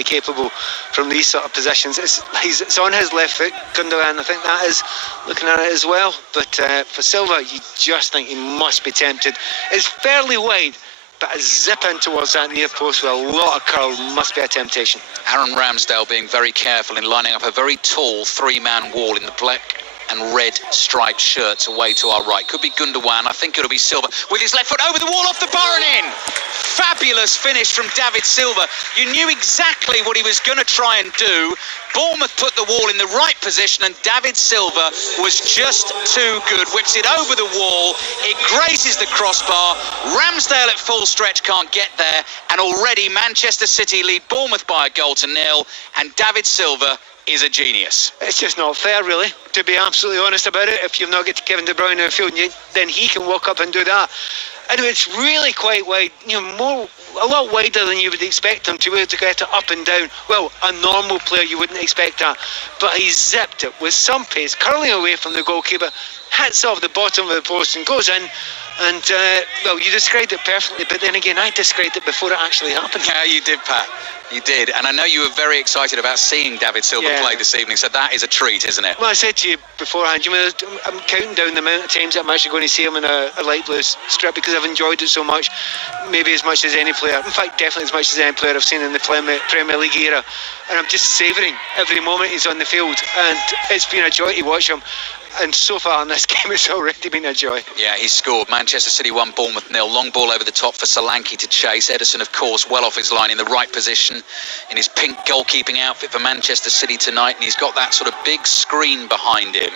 absolutely capable from these sort of positions. It's on his left foot, Gundogan. I think that is, looking at it as well. But for Silva, you just think he must be tempted. It's fairly wide, but a zip in towards that near post with a lot of curl must be a temptation. Aaron Ramsdale being very careful in lining up a very tall three-man wall in the black and red striped shirts away to our right. Could be Gundogan. I think it'll be Silva with his left foot over the wall, off the bar and in. Fabulous finish from David Silva. You knew exactly what he was going to try and do. Bournemouth put the wall in the right position and David Silva was just too good. Whips it over the wall. It grazes the crossbar. Ramsdale at full stretch can't get there. And already Manchester City lead Bournemouth by a goal to nil. And David Silva is a genius. It's just not fair, really, to be absolutely honest about it. If you've not got Kevin De Bruyne in the field, then he can walk up and do that. And it's really quite wide, a lot wider than you would expect him to be able to get it up and down. Well, a normal player, you wouldn't expect that. But he zipped it with some pace, curling away from the goalkeeper, hits off the bottom of the post and goes in. And, you described it perfectly, but then again, I described it before it actually happened. Yeah, you did, Pat. You did. And I know you were very excited about seeing David Silva play this evening, so that is a treat, isn't it? Well, I said to you beforehand, I'm counting down the amount of times that I'm actually going to see him in a light blue strip because I've enjoyed it so much, maybe as much as any player. In fact, definitely as much as any player I've seen in the Premier League era. And I'm just savouring every moment he's on the field. And it's been a joy to watch him. And so far in this game, it's already been a joy. Yeah, he's scored. Manchester City 1, Bournemouth 0. Long ball over the top for Solanke to chase. Ederson, of course, well off his line in the right position in his pink goalkeeping outfit for Manchester City tonight. And he's got that sort of big screen behind him,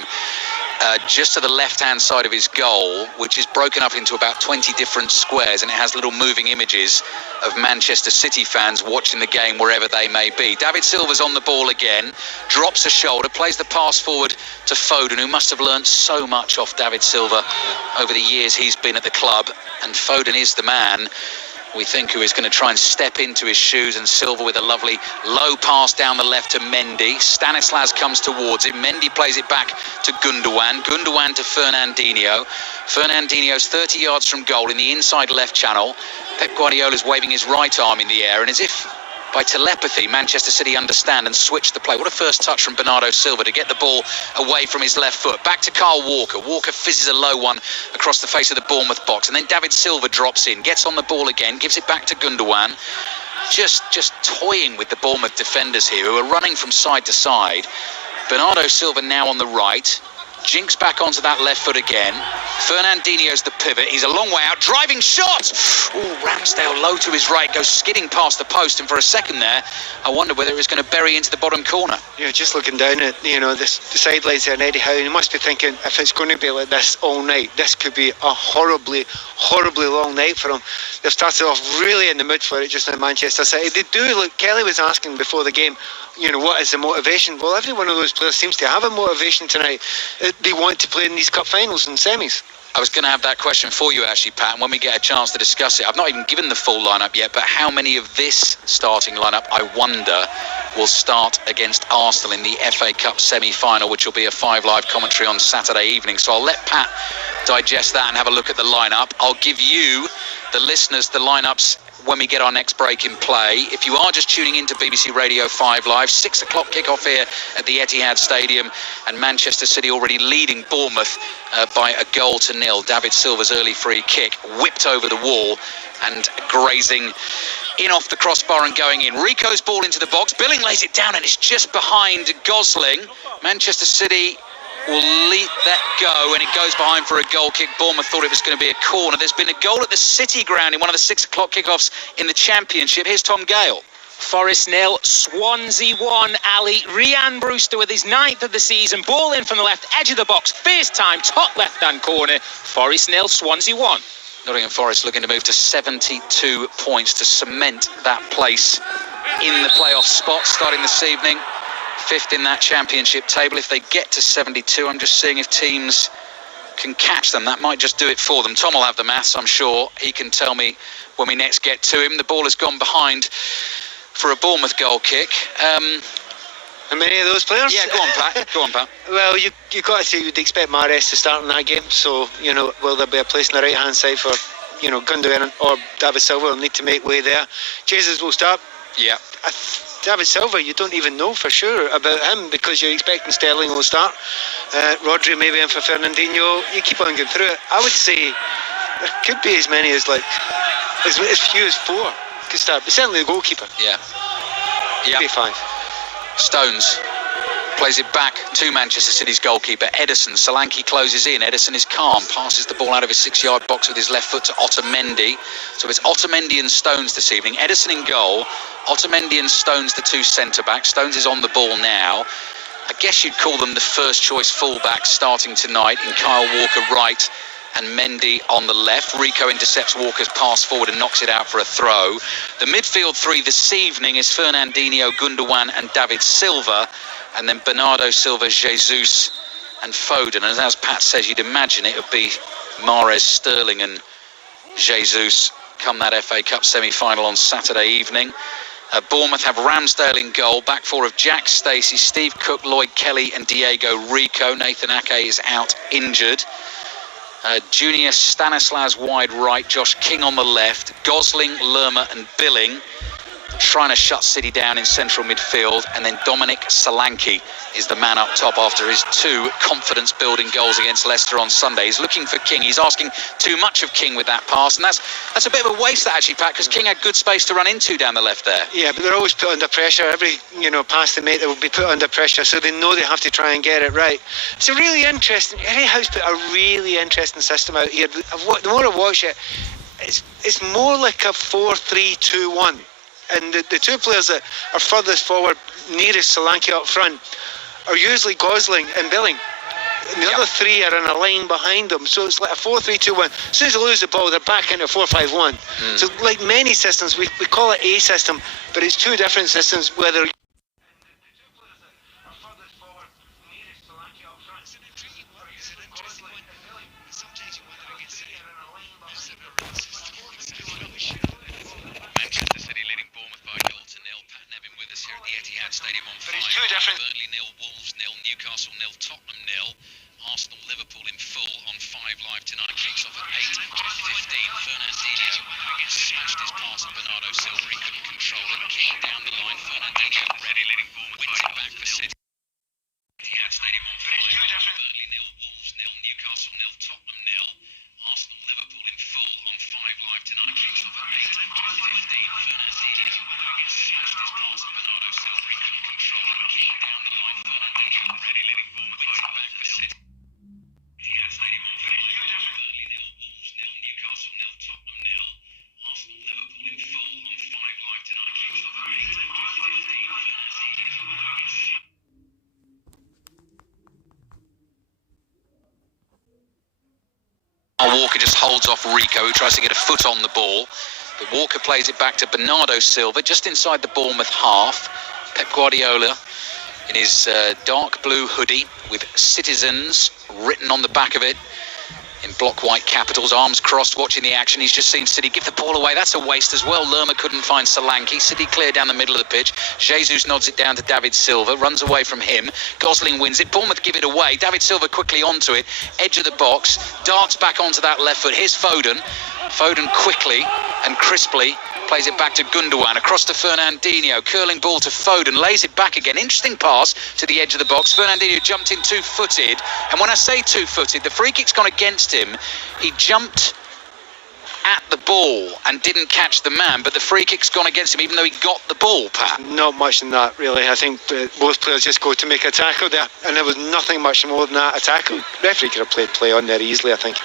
just to the left-hand side of his goal, which is broken up into about 20 different squares, and it has little moving images of Manchester City fans watching the game wherever they may be. David Silva's on the ball again, drops a shoulder, plays the pass forward to Foden, who must have learnt so much off David Silva over the years he's been at the club, and Foden is the man, we think, who is going to try and step into his shoes. And Silva with a lovely low pass down the left to Mendy. Stanislas comes towards him. Mendy plays it back to Gundogan. Gundogan to Fernandinho. Fernandinho's 30 yards from goal in the inside left channel. Pep Guardiola's waving his right arm in the air, and as if by telepathy, Manchester City understand and switch the play. What a first touch from Bernardo Silva to get the ball away from his left foot. Back to Kyle Walker. Walker fizzes a low one across the face of the Bournemouth box. And then David Silva drops in, gets on the ball again, gives it back to Gundogan. Just toying with the Bournemouth defenders here, who are running from side to side. Bernardo Silva now on the right. Jinks back onto that left foot again. Fernandinho's the pivot. He's a long way out. Driving shot! Oh, Ramsdale low to his right, goes skidding past the post, and for a second there, I wonder whether it was going to bury into the bottom corner. Yeah, just looking down at, the sidelines there, and Eddie Howe, you must be thinking, if it's going to be like this all night, this could be a horribly, horribly long night for him. They've started off really in the mood for it just now, Manchester City. They do look, Kelly was asking before the game, what is the motivation? Well, every one of those players seems to have a motivation tonight. They want to play in these cup finals and semis. I was going to have that question for you, actually, Pat, and when we get a chance to discuss it. I've not even given the full lineup yet, but how many of this starting lineup, I wonder, will start against Arsenal in the FA Cup semi-final, which will be a 5 Live commentary on Saturday evening. So I'll let Pat digest that and have a look at the lineup. I'll give you, the listeners, the lineups when we get our next break in play. If you are just tuning into BBC Radio 5 Live, 6 o'clock kick-off here at the Etihad Stadium, and Manchester City already leading Bournemouth by a goal to nil. David Silva's early free kick whipped over the wall and grazing in off the crossbar and going in. Rico's ball into the box. Billing lays it down and it's just behind Gosling. Manchester City will let that go, and it goes behind for a goal kick. Bournemouth thought it was going to be a corner. There's been a goal at the City ground in one of the 6 o'clock kickoffs in the Championship. Here's Tom Gale. Forest 0, Swansea 1. Ali Ryan Brewster with his 9th of the season. Ball in from the left edge of the box. First time, top left-hand corner. Forest 0, Swansea 1. Nottingham Forest looking to move to 72 points to cement that place in the playoff spot starting this evening. 5th in that Championship table. If they get to 72, I'm just seeing if teams can catch them. That might just do it for them. Tom will have the maths, I'm sure. He can tell me when we next get to him. The ball has gone behind for a Bournemouth goal kick. How many of those players? Yeah, go on, Pat. Go on, Pat. Well, you got to say you'd expect Mahrez to start in that game. So, will there be a place on the right-hand side for, Gundogan or David Silva? Will need to make way there. Jesus will start. Yeah. David Silva, you don't even know for sure about him because you're expecting Sterling will start. Rodri maybe in for Fernandinho. You keep on going through it. I would say there could be as many as as few as 4 could start, but certainly the goalkeeper. Yeah. Maybe 5. Stones plays it back to Manchester City's goalkeeper Ederson. Solanke closes in. Ederson is calm, passes the ball out of his 6-yard box with his left foot to Otamendi. So it's Otamendi and Stones this evening. Ederson in goal, Otamendi and Stones the 2 centre-backs. Stones is on the ball now. I guess you'd call them the first choice full-backs starting tonight in Kyle Walker right and Mendy on the left. Rico intercepts Walker's pass forward and knocks it out for a throw. The midfield 3 this evening is Fernandinho, Gundogan and David Silva. And then Bernardo Silva, Jesus and Foden. And as Pat says, you'd imagine it would be Mahrez, Sterling and Jesus come that FA Cup semi-final on Saturday evening. Bournemouth have Ramsdale in goal. Back 4 of Jack Stacey, Steve Cook, Lloyd Kelly and Diego Rico. Nathan Ake is out injured. Junior Stanislas wide right, Josh King on the left, Gosling, Lerma and Billing trying to shut City down in central midfield, and then Dominic Solanke is the man up top after his 2 confidence-building goals against Leicester on Sunday. He's looking for King. He's asking too much of King with that pass, and that's a bit of a waste, that actually, Pat, because King had good space to run into down the left there. Yeah, but they're always put under pressure. Every pass they make, they will be put under pressure, so they know they have to try and get it right. It's a really interesting. Eddie Howe's put a really interesting system out here. The more I watch it, it's more like a 4-3-2-1. And the 2 players that are furthest forward, nearest Solanke up front, are usually Gosling and Billing. And the other 3 are in a line behind them. So it's like a 4-3-2-1. As soon as they lose the ball, they're back into 4-5-1. So like many systems, we call it a system, but it's 2 different systems, whether... Stadium on 5. Burnley 0, Wolves 0, Newcastle 0, Tottenham 0, Arsenal, Liverpool in full on 5 Live tonight. Kicks off at 8:15. Fernandinho smashed his pass on Bernardo Silva. He couldn't control it. King down the line. Fernandinho ready, leading Bournemouth. Wins it back for City. Stadium on 5. Burnley 0, Wolves 0, Newcastle 0, Tottenham 0, Arsenal, Liverpool in full on 5 Live tonight. Kicks off at 8:15. Fernandinho smashed his pass on Bernardo Silva. He couldn't control it. King down the line. Fernandinho ready, leading Bournemouth. Wins it back for City. Stadium on 5. Burnley 0, Wolves 0, Newcastle 0, Tottenham 0, Arsenal, Liverpool in full on 5 Live tonight. Kicks off at 8:15. Walker just holds off Rico, who tries to get a foot on the ball. But Walker plays it back to Bernardo Silva, just inside the Bournemouth half. Pep Guardiola in his dark blue hoodie with Citizens written on the back of it in block white capitals, arms crossed, watching the action. He's just seen City give the ball away. That's a waste as well. Lerma couldn't find Solanke. City clear down the middle of the pitch. Jesus nods it down to David Silva, runs away from him. Gosling wins it. Bournemouth give it away. David Silva quickly onto it, edge of the box, darts back onto that left foot. Here's Foden. Foden quickly and crisply plays it back to Gundogan, across to Fernandinho, curling ball to Foden, lays it back again. Interesting pass to the edge of the box. Fernandinho jumped in 2-footed, and when I say 2-footed, the free kick's gone against him. He jumped at the ball and didn't catch the man, but the free kick's gone against him even though he got the ball, Pat. Not much in that, really. I think both players just go to make a tackle there, and there was nothing much more than that. A tackle. Referee could have played play on there easily, I think.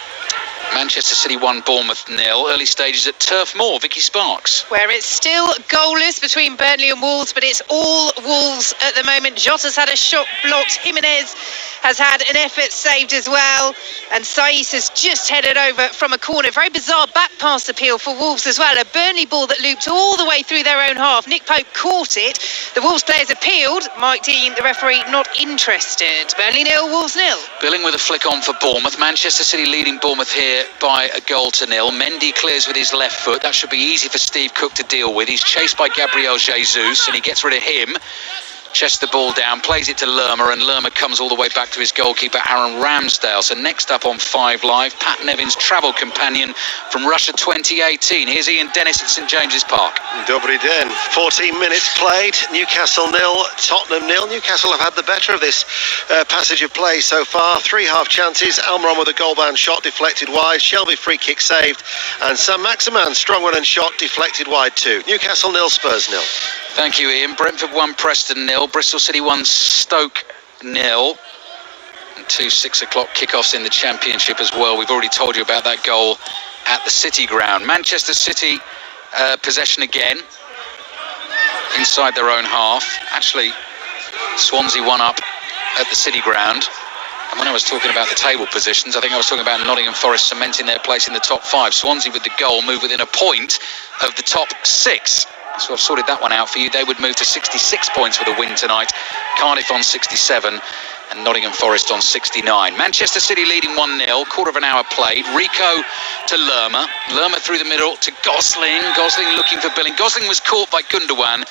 Manchester City 1, Bournemouth 0. Early stages at Turf Moor. Vicky Sparks. Where it's still goalless between Burnley and Wolves, but it's all Wolves at the moment. Jota's had a shot blocked. Jimenez has had an effort saved as well. And Saiss has just headed over from a corner. Very bizarre back pass appeal for Wolves as well. A Burnley ball that looped all the way through their own half. Nick Pope caught it. The Wolves players appealed. Mike Dean, the referee, not interested. Burnley 0, Wolves 0. Billing with a flick on for Bournemouth. Manchester City leading Bournemouth here by a goal to 0. Mendy clears with his left foot. That should be easy for Steve Cook to deal with. He's chased by Gabriel Jesus and he gets rid of him. chests the ball down, plays it to Lerma, and Lerma comes all the way back to his goalkeeper, Aaron Ramsdale. So next up on 5 Live, Pat Nevin's travel companion from Russia 2018. Here's Ian Dennis at St James's Park. Dobry den. 14 minutes played. Newcastle 0, Tottenham 0. Newcastle have had the better of this passage of play so far. 3 half chances. Almiron with a goal-bound shot deflected wide. Shelby free kick saved. And Sam Maximan, strong one and shot deflected wide too. Newcastle 0, Spurs 0. Thank you, Ian. Brentford 1, Preston 0. Bristol City 1, Stoke 0. And 2 6 o'clock kickoffs in the Championship as well. We've already told you about that goal at the City ground. Manchester City possession again inside their own half. Actually, Swansea 1 up at the City ground. And when I was talking about the table positions, I think I was talking about Nottingham Forest cementing their place in the top 5. Swansea with the goal move within a point of the top 6. So I've sorted that one out for you. They would move to 66 points with a win tonight. Cardiff on 67 and Nottingham Forest on 69. Manchester City leading 1-0, quarter of an hour played. Rico to Lerma. Lerma through the middle to Gosling. Gosling looking for Billing. Gosling was caught by Gundogan.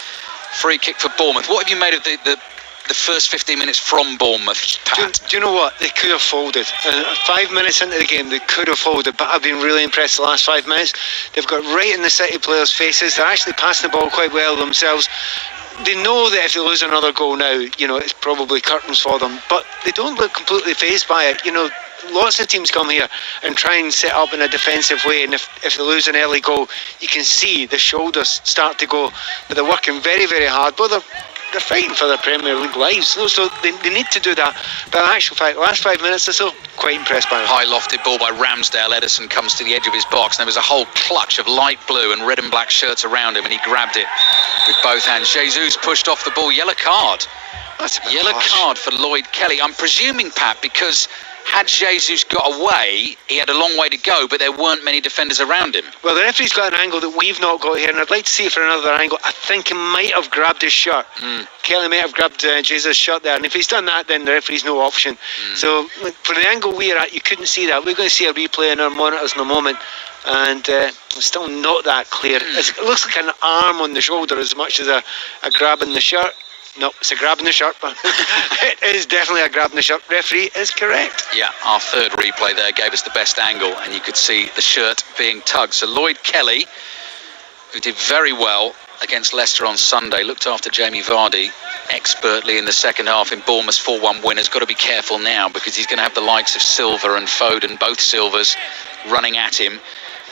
Free kick for Bournemouth. What have you made of the first 15 minutes from Bournemouth, Pat? Do you know what? They could have folded. 5 minutes into the game, they could have folded, but I've been really impressed the last 5 minutes. They've got right in the City players' faces. They're actually passing the ball quite well themselves. They know that if they lose another goal now, it's probably curtains for them, but they don't look completely fazed by it. Lots of teams come here and try and set up in a defensive way, and if they lose an early goal, you can see the shoulders start to go, but they're working very, very hard. But they're fighting for their Premier League lives, so they need to do that. But in actual fact, the last 5 minutes or so, quite impressed by them. High lofted ball by Ramsdale. Edison comes to the edge of his box, and there was a whole clutch of light blue and red and black shirts around him, and he grabbed it with both hands. Jesus pushed off the ball. Yellow card. That's a bit Yellow harsh. card for Lloyd Kelly. I'm presuming, Pat, because had Jesus got away, he had a long way to go, but there weren't many defenders around him. Well, the referee's got an angle that we've not got here, and I'd like to see it for another angle. I think he might have grabbed his shirt. Kelly might have grabbed Jesus' shirt there, and if he's done that, then the referee's no option. So, for the angle we're at, you couldn't see that. We're going to see a replay in our monitors in a moment, and it's still not that clear. It looks like an arm on the shoulder as much as a grab in the shirt. No, it's a grab in the shirt, but it is definitely a grab in the shirt. Referee is correct. Yeah, our third replay there gave us the best angle, and you could see the shirt being tugged. So Lloyd Kelly, who did very well against Leicester on Sunday, looked after Jamie Vardy expertly in the second half in Bournemouth's 4-1 win, has got to be careful now because he's going to have the likes of Silva and Foden, both Silvers, running at him.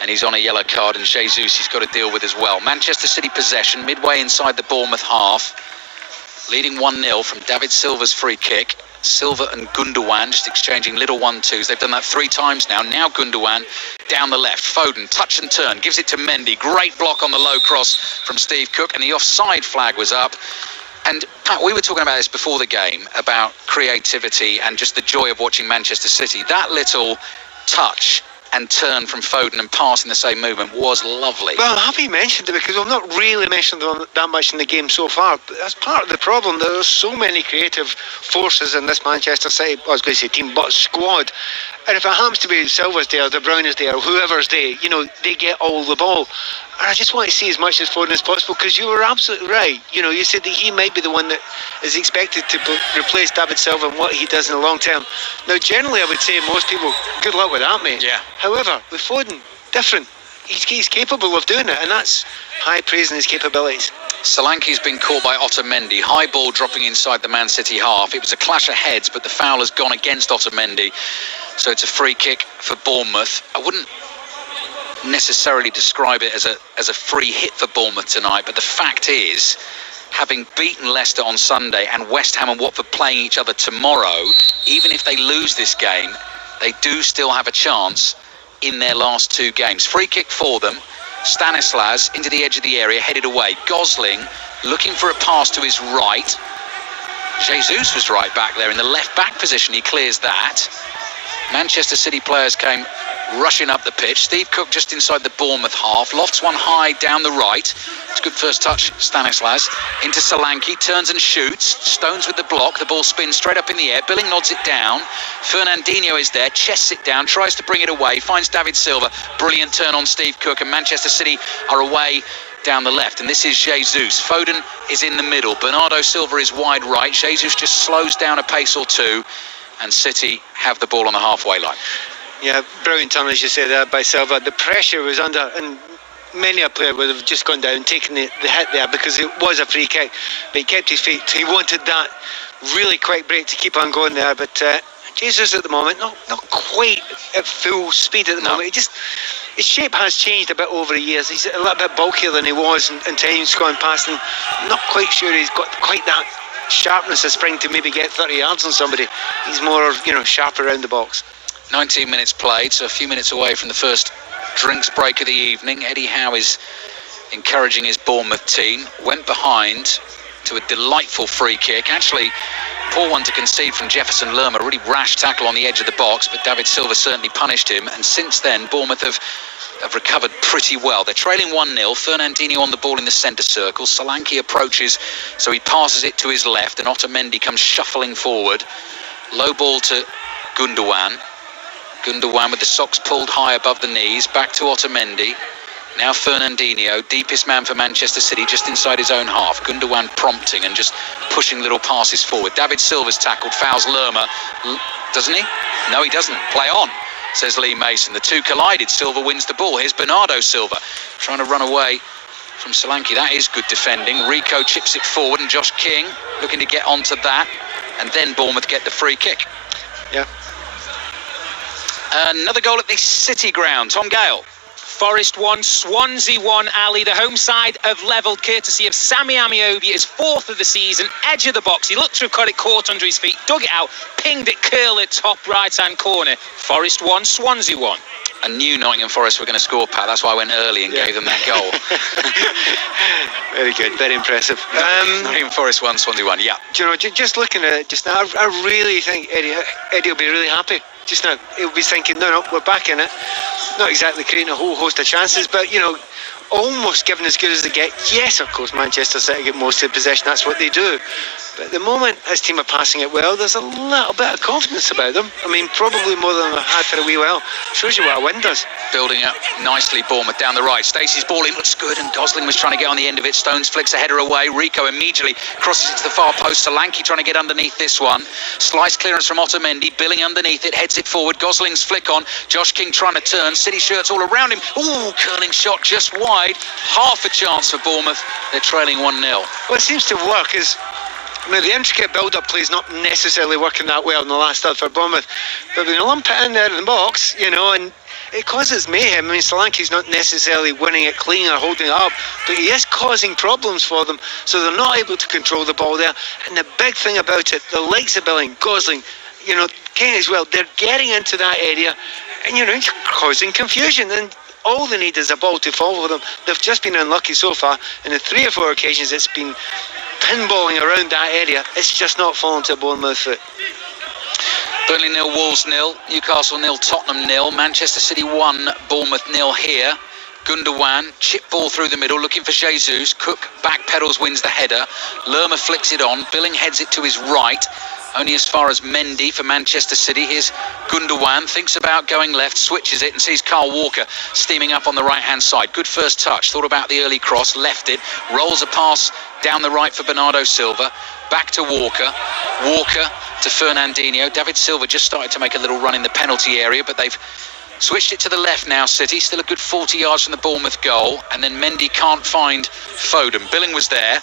And he's on a yellow card, and Jesus he's got to deal with as well. Manchester City possession, midway inside the Bournemouth half. Leading 1-0 from David Silva's free kick. Silva and Gundogan just exchanging little 1-2s. They've done that 3 times now. Now Gundogan down the left. Foden, touch and turn, gives it to Mendy. Great block on the low cross from Steve Cook, and the offside flag was up. And Pat, we were talking about this before the game, about creativity and just the joy of watching Manchester City. That little touch and turn from Foden and pass in the same movement was lovely. Well, I'm happy you mentioned it because we've not really mentioned them that much in the game so far. But that's part of the problem. There are so many creative forces in this Manchester City, I was going to say team, but squad. And if it happens to be Silva's there, De Bruyne's there, whoever's there, they get all the ball. And I just want to see as much as Foden as possible because you were absolutely right. You said that he might be the one that is expected to replace David Silva and what he does in the long term. Now, generally, I would say most people, good luck with that, mate. Yeah. However, with Foden, different. He's capable of doing it, and that's high praise in his capabilities. Solanke's been caught by Otamendi. High ball dropping inside the Man City half. It was a clash of heads, but the foul has gone against Otamendi. So it's a free kick for Bournemouth. I wouldn't necessarily describe it as a free hit for Bournemouth tonight, but the fact is, having beaten Leicester on Sunday and West Ham and Watford playing each other tomorrow, even if they lose this game, they do still have a chance in their last 2 games. Free kick for them. Stanislas into the edge of the area, headed away. Gosling looking for a pass to his right. Jesus was right back there in the left back position. He clears that. Manchester City players came rushing up the pitch. Steve Cook just inside the Bournemouth half. Lofts one high down the right. It's a good first touch. Stanislas into Solanke. Turns and shoots. Stones with the block. The ball spins straight up in the air. Billing nods it down. Fernandinho is there. Chests it down. Tries to bring it away. Finds David Silva. Brilliant turn on Steve Cook. And Manchester City are away down the left, and this is Jesus. Foden is in the middle. Bernardo Silva is wide right. Jesus just slows down a pace or two, and City have the ball on the halfway line. Yeah, brilliant turn, as you say there, by Silva. The pressure was under, and many a player would have just gone down, taken the hit there, because it was a free kick, but he kept his feet. He wanted that really quick break to keep on going there, but Jesus at the moment, not quite at full speed at the moment. His shape has changed a bit over the years. He's a little bit bulkier than he was in times gone past, and I'm not quite sure he's got quite that sharpness of spring to maybe get 30 yards on somebody. He's more, sharp around the box. 19 minutes played, so a few minutes away from the first drinks break of the evening. Eddie Howe is encouraging his Bournemouth team. Went behind to a delightful free kick. Actually, poor one to concede from Jefferson Lerma. Really rash tackle on the edge of the box, but David Silva certainly punished him. And since then, Bournemouth have recovered pretty well. They're trailing 1-0. Fernandinho on the ball in the centre circle. Solanke approaches, so he passes it to his left, and Otamendi comes shuffling forward. Low ball to Gundogan. Gundogan with the socks pulled high above the knees. Back to Otamendi. Now Fernandinho, deepest man for Manchester City, just inside his own half. Gundogan prompting and just pushing little passes forward. David Silva's tackled, fouls Lerma. Doesn't he? No, he doesn't. Play on, says Lee Mason. The two collided. Silva wins the ball. Here's Bernardo Silva trying to run away from Solanke. That is good defending. Rico chips it forward, and Josh King looking to get onto that. And then Bournemouth get the free kick. Yeah. Another goal at the City ground. Tom Gale. Forest 1, Swansea 1, Ali. The home side have levelled courtesy of Sammy Amiobi, his fourth of the season. Edge of the box. He looked to have got it caught under his feet, dug it out, pinged it curl at top right-hand corner. Forest 1, Swansea 1. I knew Nottingham Forest were going to score, Pat. That's why I went early and gave them that goal. Very good, very impressive. Nottingham Forest 1, Swansea 1, yeah. Do you know, just looking at it just now, I really think Eddie will be really happy. Just now, he'll be thinking, no, we're back in it. Not exactly creating a whole host of chances, but, almost given as good as they get. Yes, of course, Manchester City get most of the possession. That's what they do. But at the moment, his team are passing it well. There's a little bit of confidence about them. I mean, probably more than they've had for a wee while. Shows you what a win does. Building up nicely, Bournemouth down the right. Stacey's ball in, looks good, and Gosling was trying to get on the end of it. Stones flicks a header away. Rico immediately crosses it to the far post. Solanke trying to get underneath this one. Slice clearance from Otamendi. Billing underneath it, heads it forward. Gosling's flick on. Josh King trying to turn. City shirts all around him. Ooh, curling shot just wide. Half a chance for Bournemouth. They're trailing 1-0. What seems to work is, the intricate build-up play is not necessarily working that well in the last third for Bournemouth, but when you lump it in there in the box, and it causes mayhem. I mean, Solanke's not necessarily winning it clean or holding it up, but he is causing problems for them, so they're not able to control the ball there. And the big thing about it, the likes of Billing, Gosling, King as well, they're getting into that area, and it's causing confusion. And all they need is a ball to follow them. They've just been unlucky so far, and in 3 or 4 occasions it's been pinballing around that area. It's just not fallen to Bournemouth foot. Burnley 0, Wolves 0, Newcastle 0, Tottenham 0, Manchester City 1, Bournemouth 0 here. Gundogan, chip ball through the middle, looking for Jesus. Cook backpedals, wins the header. Lerma flicks it on. Billing heads it to his right, only as far as Mendy for Manchester City. Here's Gundogan, thinks about going left, switches it and sees Carl Walker steaming up on the right-hand side. Good first touch, thought about the early cross, left it, rolls a pass down the right for Bernardo Silva. Back to Walker. Walker to Fernandinho. David Silva just started to make a little run in the penalty area, but they've switched it to the left now, City. Still a good 40 yards from the Bournemouth goal. And then Mendy can't find Foden. Billing was there.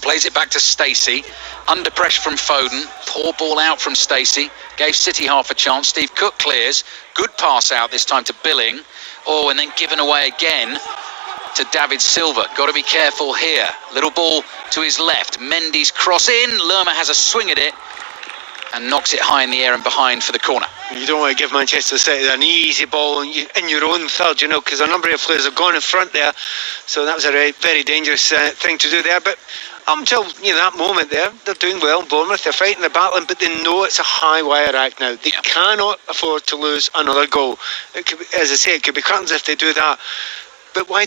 Plays it back to Stacey. Under pressure from Foden. Poor ball out from Stacey. Gave City half a chance. Steve Cook clears. Good pass out this time to Billing. Oh, and then given away again to David Silva. Got to be careful here. Little ball to his left. Mendy's cross in. Lerma has a swing at it and knocks it high in the air and behind for the corner. You don't want to give Manchester City an easy ball in your own third, because a number of players have gone in front there. So that was a very dangerous thing to do there. But up until that moment there, they're doing well in Bournemouth. They're fighting, they're battling, but they know it's a high wire act now. They cannot afford to lose another goal. It could, as I say, it could be curtains if they do that. But why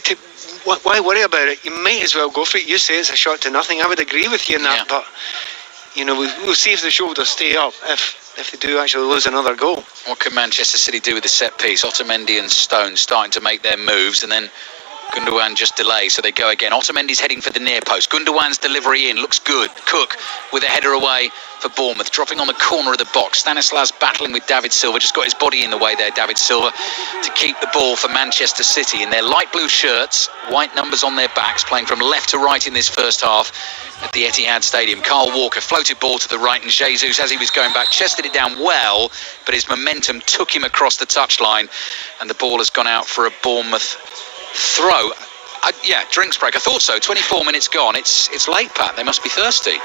worry about it? You might as well go for it. You say it's a shot to nothing. I would agree with you in that, but we'll see if the shoulders stay up if they do actually lose another goal. What can Manchester City do with the set piece? Otamendi and Stones starting to make their moves, and then Gundogan just delays, so they go again. Otamendi's heading for the near post. Gundogan's delivery in looks good. Cook with a header away for Bournemouth, dropping on the corner of the box. Stanislas battling with David Silva, just got his body in the way there, David Silva, to keep the ball for Manchester City in their light blue shirts, white numbers on their backs, playing from left to right in this first half at the Etihad Stadium. Carl Walker floated ball to the right, and Jesus, as he was going back, chested it down well, but his momentum took him across the touchline, and the ball has gone out for a Bournemouth throw. Drinks break. I thought so. 24 minutes gone. It's late, Pat. They must be thirsty.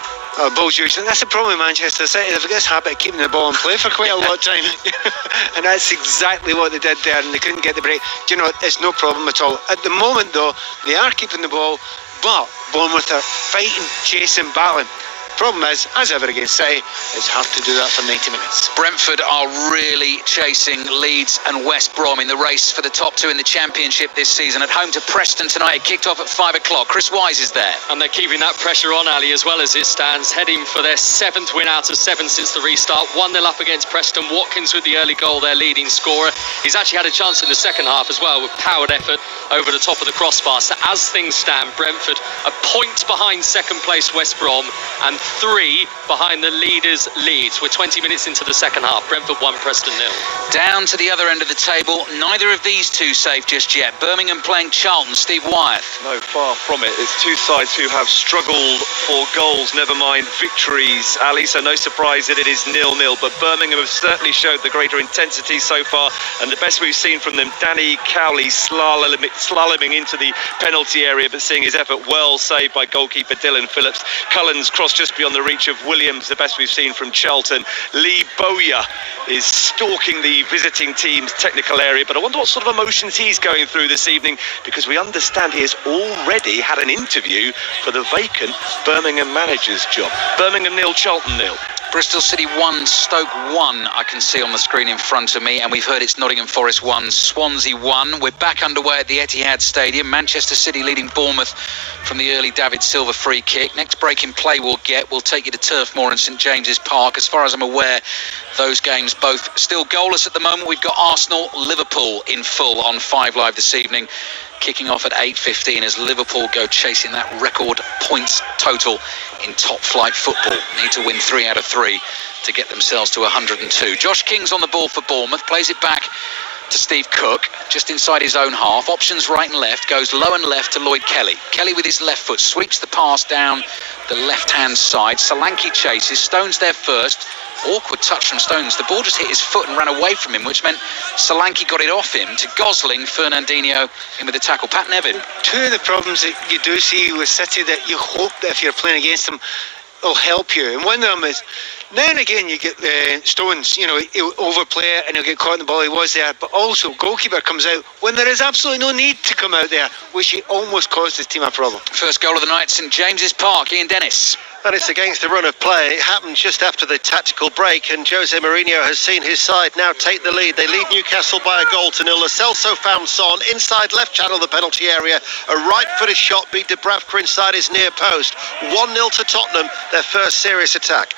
Balls usually. That's the problem with Manchester City. They've got this habit of keeping the ball in play for quite a lot of time. And that's exactly what they did there, and they couldn't get the break. Do you know, it's no problem at all. At the moment, though, they are keeping the ball, but Bournemouth are fighting, chasing, battling. Problem is, as ever against City, it's hard to do that for 90 minutes. Brentford are really chasing Leeds and West Brom in the race for the top two in the Championship this season. At home to Preston tonight, it kicked off at 5 o'clock. Chris Wise is there. And they're keeping that pressure on, Ali, as well as it stands, heading for their 7th win out of 7 since the restart. 1-0 up against Preston. Watkins with the early goal, their leading scorer. He's actually had a chance in the second half as well, with powered effort over the top of the crossbar. So as things stand, Brentford a point behind second place West Brom and 3 behind the leaders Leeds. We're 20 minutes into the second half. Brentford 1, Preston 0. Down to the other end of the table, neither of these two safe just yet. Birmingham playing Charlton. Steve Wyeth. No, far from it. It's two sides who have struggled for goals, never mind victories, Ali, so no surprise that it is 0-0, but Birmingham have certainly showed the greater intensity so far, and the best we've seen from them, Danny Cowley slaloming into the penalty area, but seeing his effort well saved by goalkeeper Dylan Phillips. Cullen's cross just beyond the reach of Williams, the best we've seen from Charlton. Lee Bowyer is stalking the visiting team's technical area, but I wonder what sort of emotions he's going through this evening, because we understand he has already had an interview for the vacant Birmingham manager's job. Birmingham 0, Charlton 0. Bristol City 1, Stoke 1, I can see on the screen in front of me, and we've heard it's Nottingham Forest 1, Swansea 1. We're back underway at the Etihad Stadium. Manchester City leading Bournemouth from the early David Silva free kick. Next break in play we'll take you to Turf Moor and St James's Park. As far as I'm aware, those games both still goalless at the moment. We've got Arsenal-Liverpool in full on 5 Live this evening, kicking off at 8:15 as Liverpool go chasing that record points total in top flight football. Need to win 3 out of 3 to get themselves to 102. Josh King's on the ball for Bournemouth, plays it back to Steve Cook, just inside his own half, options right and left, goes low and left to Lloyd Kelly. Kelly with his left foot sweeps the pass down the left-hand side. Solanke chases, Stones there first. Awkward touch from Stones. The ball just hit his foot and ran away from him, which meant Solanke got it off him to Gosling. Fernandinho in with the tackle. Pat Nevin. Two of the problems that you do see with City that you hope that if you're playing against them, it'll help you. And one of them is, now and again you get the Stones, he'll overplay it and he'll get caught in the ball. He was there, but also goalkeeper comes out when there is absolutely no need to come out there, which he almost caused his team a problem. First goal of the night, St James's Park. Ian Dennis. And it's against the run of play. It happened just after the tactical break, and Jose Mourinho has seen his side now take the lead. They lead Newcastle by a goal to 0. Lo Celso found Son inside left channel of the penalty area. A right-footed shot beat Dubravka inside his near post. 1-0 to Tottenham, their first serious attack.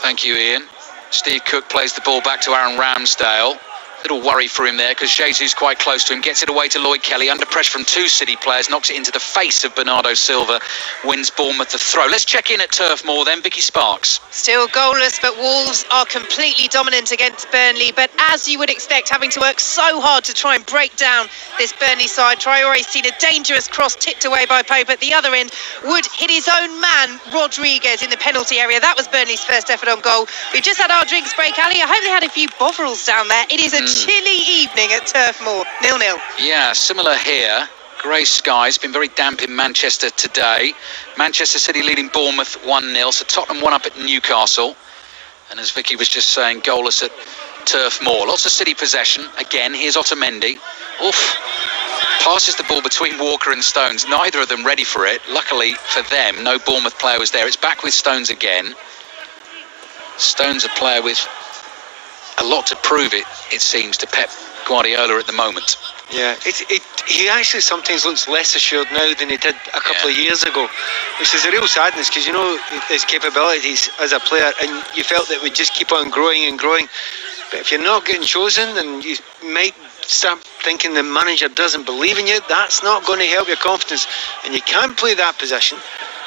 Thank you, Ian. Steve Cook plays the ball back to Aaron Ramsdale. Little worry for him there because Jesus quite close to him, gets it away to Lloyd Kelly, under pressure from 2 City players, knocks it into the face of Bernardo Silva, wins Bournemouth the throw. Let's check in at Turf Moor then. Vicky Sparks. Still goalless, but Wolves are completely dominant against Burnley, but as you would expect, having to work so hard to try and break down this Burnley side. Traore's seen a dangerous cross tipped away by Pope at the other end. Wood hit his own man, Rodriguez, in the penalty area. That was Burnley's first effort on goal. We've just had our drinks break, Ali. I hope they had a few Bovrils down there. It is a chilly evening at Turf Moor, 0-0. Yeah, similar here. Grey skies, been very damp in Manchester today. Manchester City leading Bournemouth 1-0, so Tottenham 1 up at Newcastle. And as Vicky was just saying, goalless at Turf Moor. Lots of City possession. Again, here's Otamendi. Oof. Passes the ball between Walker and Stones. Neither of them ready for it. Luckily for them, no Bournemouth player was there. It's back with Stones again. Stones a player with a lot to prove, it seems, to Pep Guardiola at the moment. Yeah, he actually sometimes looks less assured now than he did a couple of years ago, which is a real sadness because you know his capabilities as a player, and you felt that it would just keep on growing and growing. But if you're not getting chosen, then you might start thinking the manager doesn't believe in you, that's not going to help your confidence. And you can't play that position,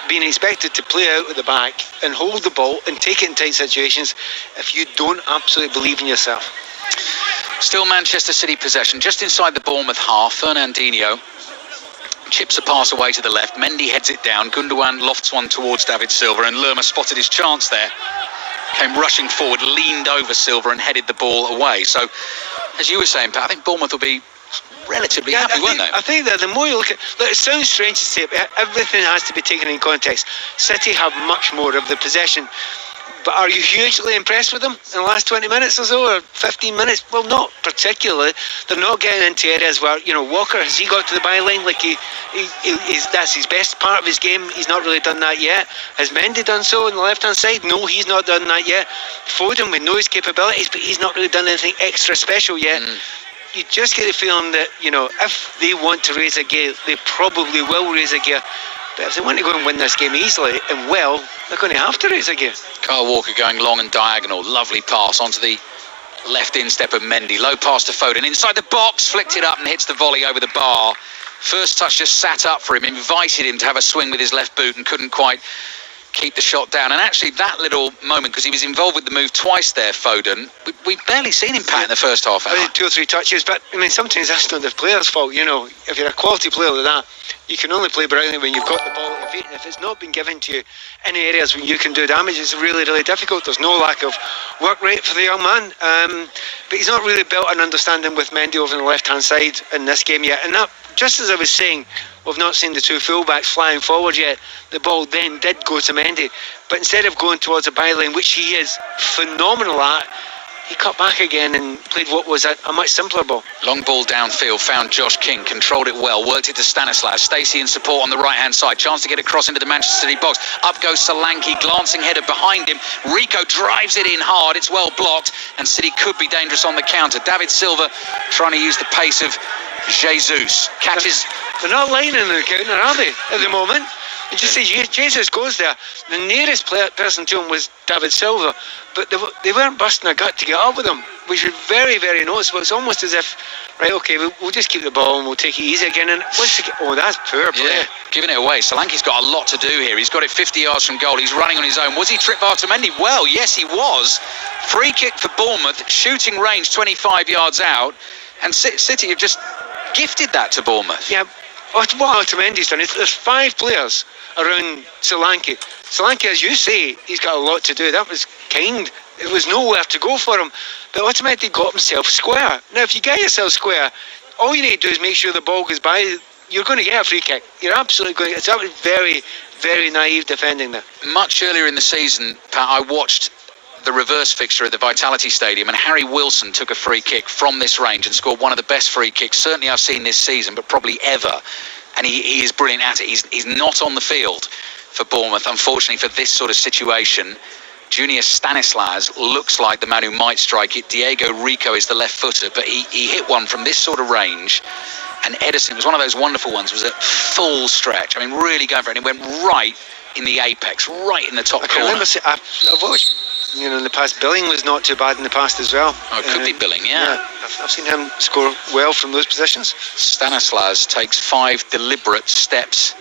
being expected to play out with the back and hold the ball and take it in tight situations if you don't absolutely believe in yourself. Still Manchester City possession, just inside the Bournemouth half. Fernandinho chips a pass away to the left. Mendy heads it down. Gundogan lofts one towards David Silva, and Lerma spotted his chance there. Came rushing forward, leaned over Silva and headed the ball away. So, as you were saying, Pat, I think Bournemouth will be relatively happy, won't they? I think that the more you look at... Look, it sounds strange to say, but everything has to be taken in context. City have much more of the possession. But are you hugely impressed with them in the last 20 minutes or so, or 15 minutes? Well, not particularly. They're not getting into areas where, Walker, has he got to the byline like that's his best part of his game? He's not really done that yet. Has Mendy done so on the left-hand side? No, he's not done that yet. Foden, we know his capabilities, but he's not really done anything extra special yet. You just get the feeling that, if they want to raise a gear, they probably will raise a gear. But if they want to go and win this game easily and well, they're going to have to raise a gear. Kyle Walker going long and diagonal. Lovely pass onto the left instep of Mendy. Low pass to Foden. Inside the box, flicked it up and hits the volley over the bar. First touch just sat up for him, invited him to have a swing with his left boot and couldn't quite keep the shot down. And actually that little moment, because he was involved with the move twice there, Foden, we've barely seen him, Pat, in the first half hour. 2 or 3 touches, but sometimes that's not the player's fault. If you're a quality player like that, you can only play brilliantly when you've got the ball. If it's not been given to you in areas where you can do damage, it's really, really difficult. There's no lack of work rate for the young man, but he's not really built an understanding with Mendy over on the left-hand side in this game yet. And that, just as I was saying, we've not seen the 2 fullbacks flying forward yet. The ball then did go to Mendy, but instead of going towards the byline, which he is phenomenal at, he cut back again and played what was a much simpler ball. Long ball downfield, found Josh King, controlled it well, worked it to Stanislas. Stacey in support on the right-hand side. Chance to get it across into the Manchester City box. Up goes Solanke, glancing header behind him. Rico drives it in hard. It's well blocked, and City could be dangerous on the counter. David Silva trying to use the pace of Jesus. Catches... They're not lining the counter, are they, at the moment? You just see Jesus goes there. The nearest person to him was David Silva, but they weren't busting a gut to get up with him, which is very, very noticeable. It's almost as if, right, okay, we'll just keep the ball and we'll take it easy again. And that's poor play. Yeah, giving it away. Solanke's got a lot to do here. He's got it 50 yards from goal. He's running on his own. Was he tripped by Otamendi? Well, yes, he was. Free kick for Bournemouth, shooting range 25 yards out, and City have just gifted that to Bournemouth. Yeah. What Otamendi's done is there's 5 players around Solanke. Solanke, as you say, he's got a lot to do. That was kind. There was nowhere to go for him. But Otamendi got himself square. Now, if you get yourself square, all you need to do is make sure the ball goes by. You're going to get a free kick. You're absolutely going to. That was very, very naive defending there. Much earlier in the season, Pat, I watched the reverse fixture at the Vitality Stadium, and Harry Wilson took a free kick from this range and scored one of the best free kicks certainly I've seen this season, but probably ever. And he is brilliant at it. He's not on the field for Bournemouth, unfortunately, for this sort of situation. Junior Stanislas looks like the man who might strike it. Diego Rico is the left footer, but he hit one from this sort of range. And Edison, it was one of those wonderful ones, was at full stretch. I mean, really going for it. And it went right in the apex, right in the top corner. I've watched, in the past, Billing was not too bad in the past as well. Oh, it could be Billing, yeah. I've seen him score well from those positions. Stanislas takes 5 deliberate steps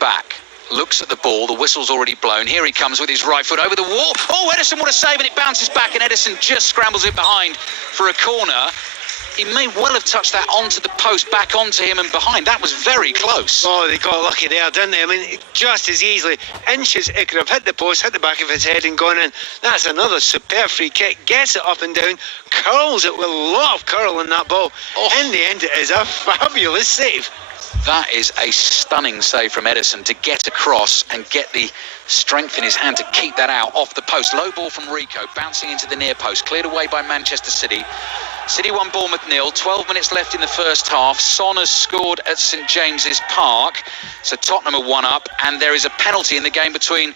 back. Looks at the ball, the whistle's already blown. Here he comes with his right foot over the wall. Oh, Edison, what a save, and it bounces back, and Edison just scrambles it behind for a corner. He may well have touched that onto the post, back onto him and behind. That was very close. Oh, they got lucky there, didn't they? I mean, just as easily, inches, it could have hit the post, hit the back of his head and gone in. That's another superb free kick. Gets it up and down, curls it with a lot of curl in that ball. In the end, it is a fabulous save. That is a stunning save from Edison to get across and get the strength in his hand to keep that out off the post. Low ball from Rico, bouncing into the near post, cleared away by Manchester City. City 1, Bournemouth 0. 12 minutes left in the first half. Son has scored at St James's Park, so Tottenham are 1 up, and there is a penalty in the game between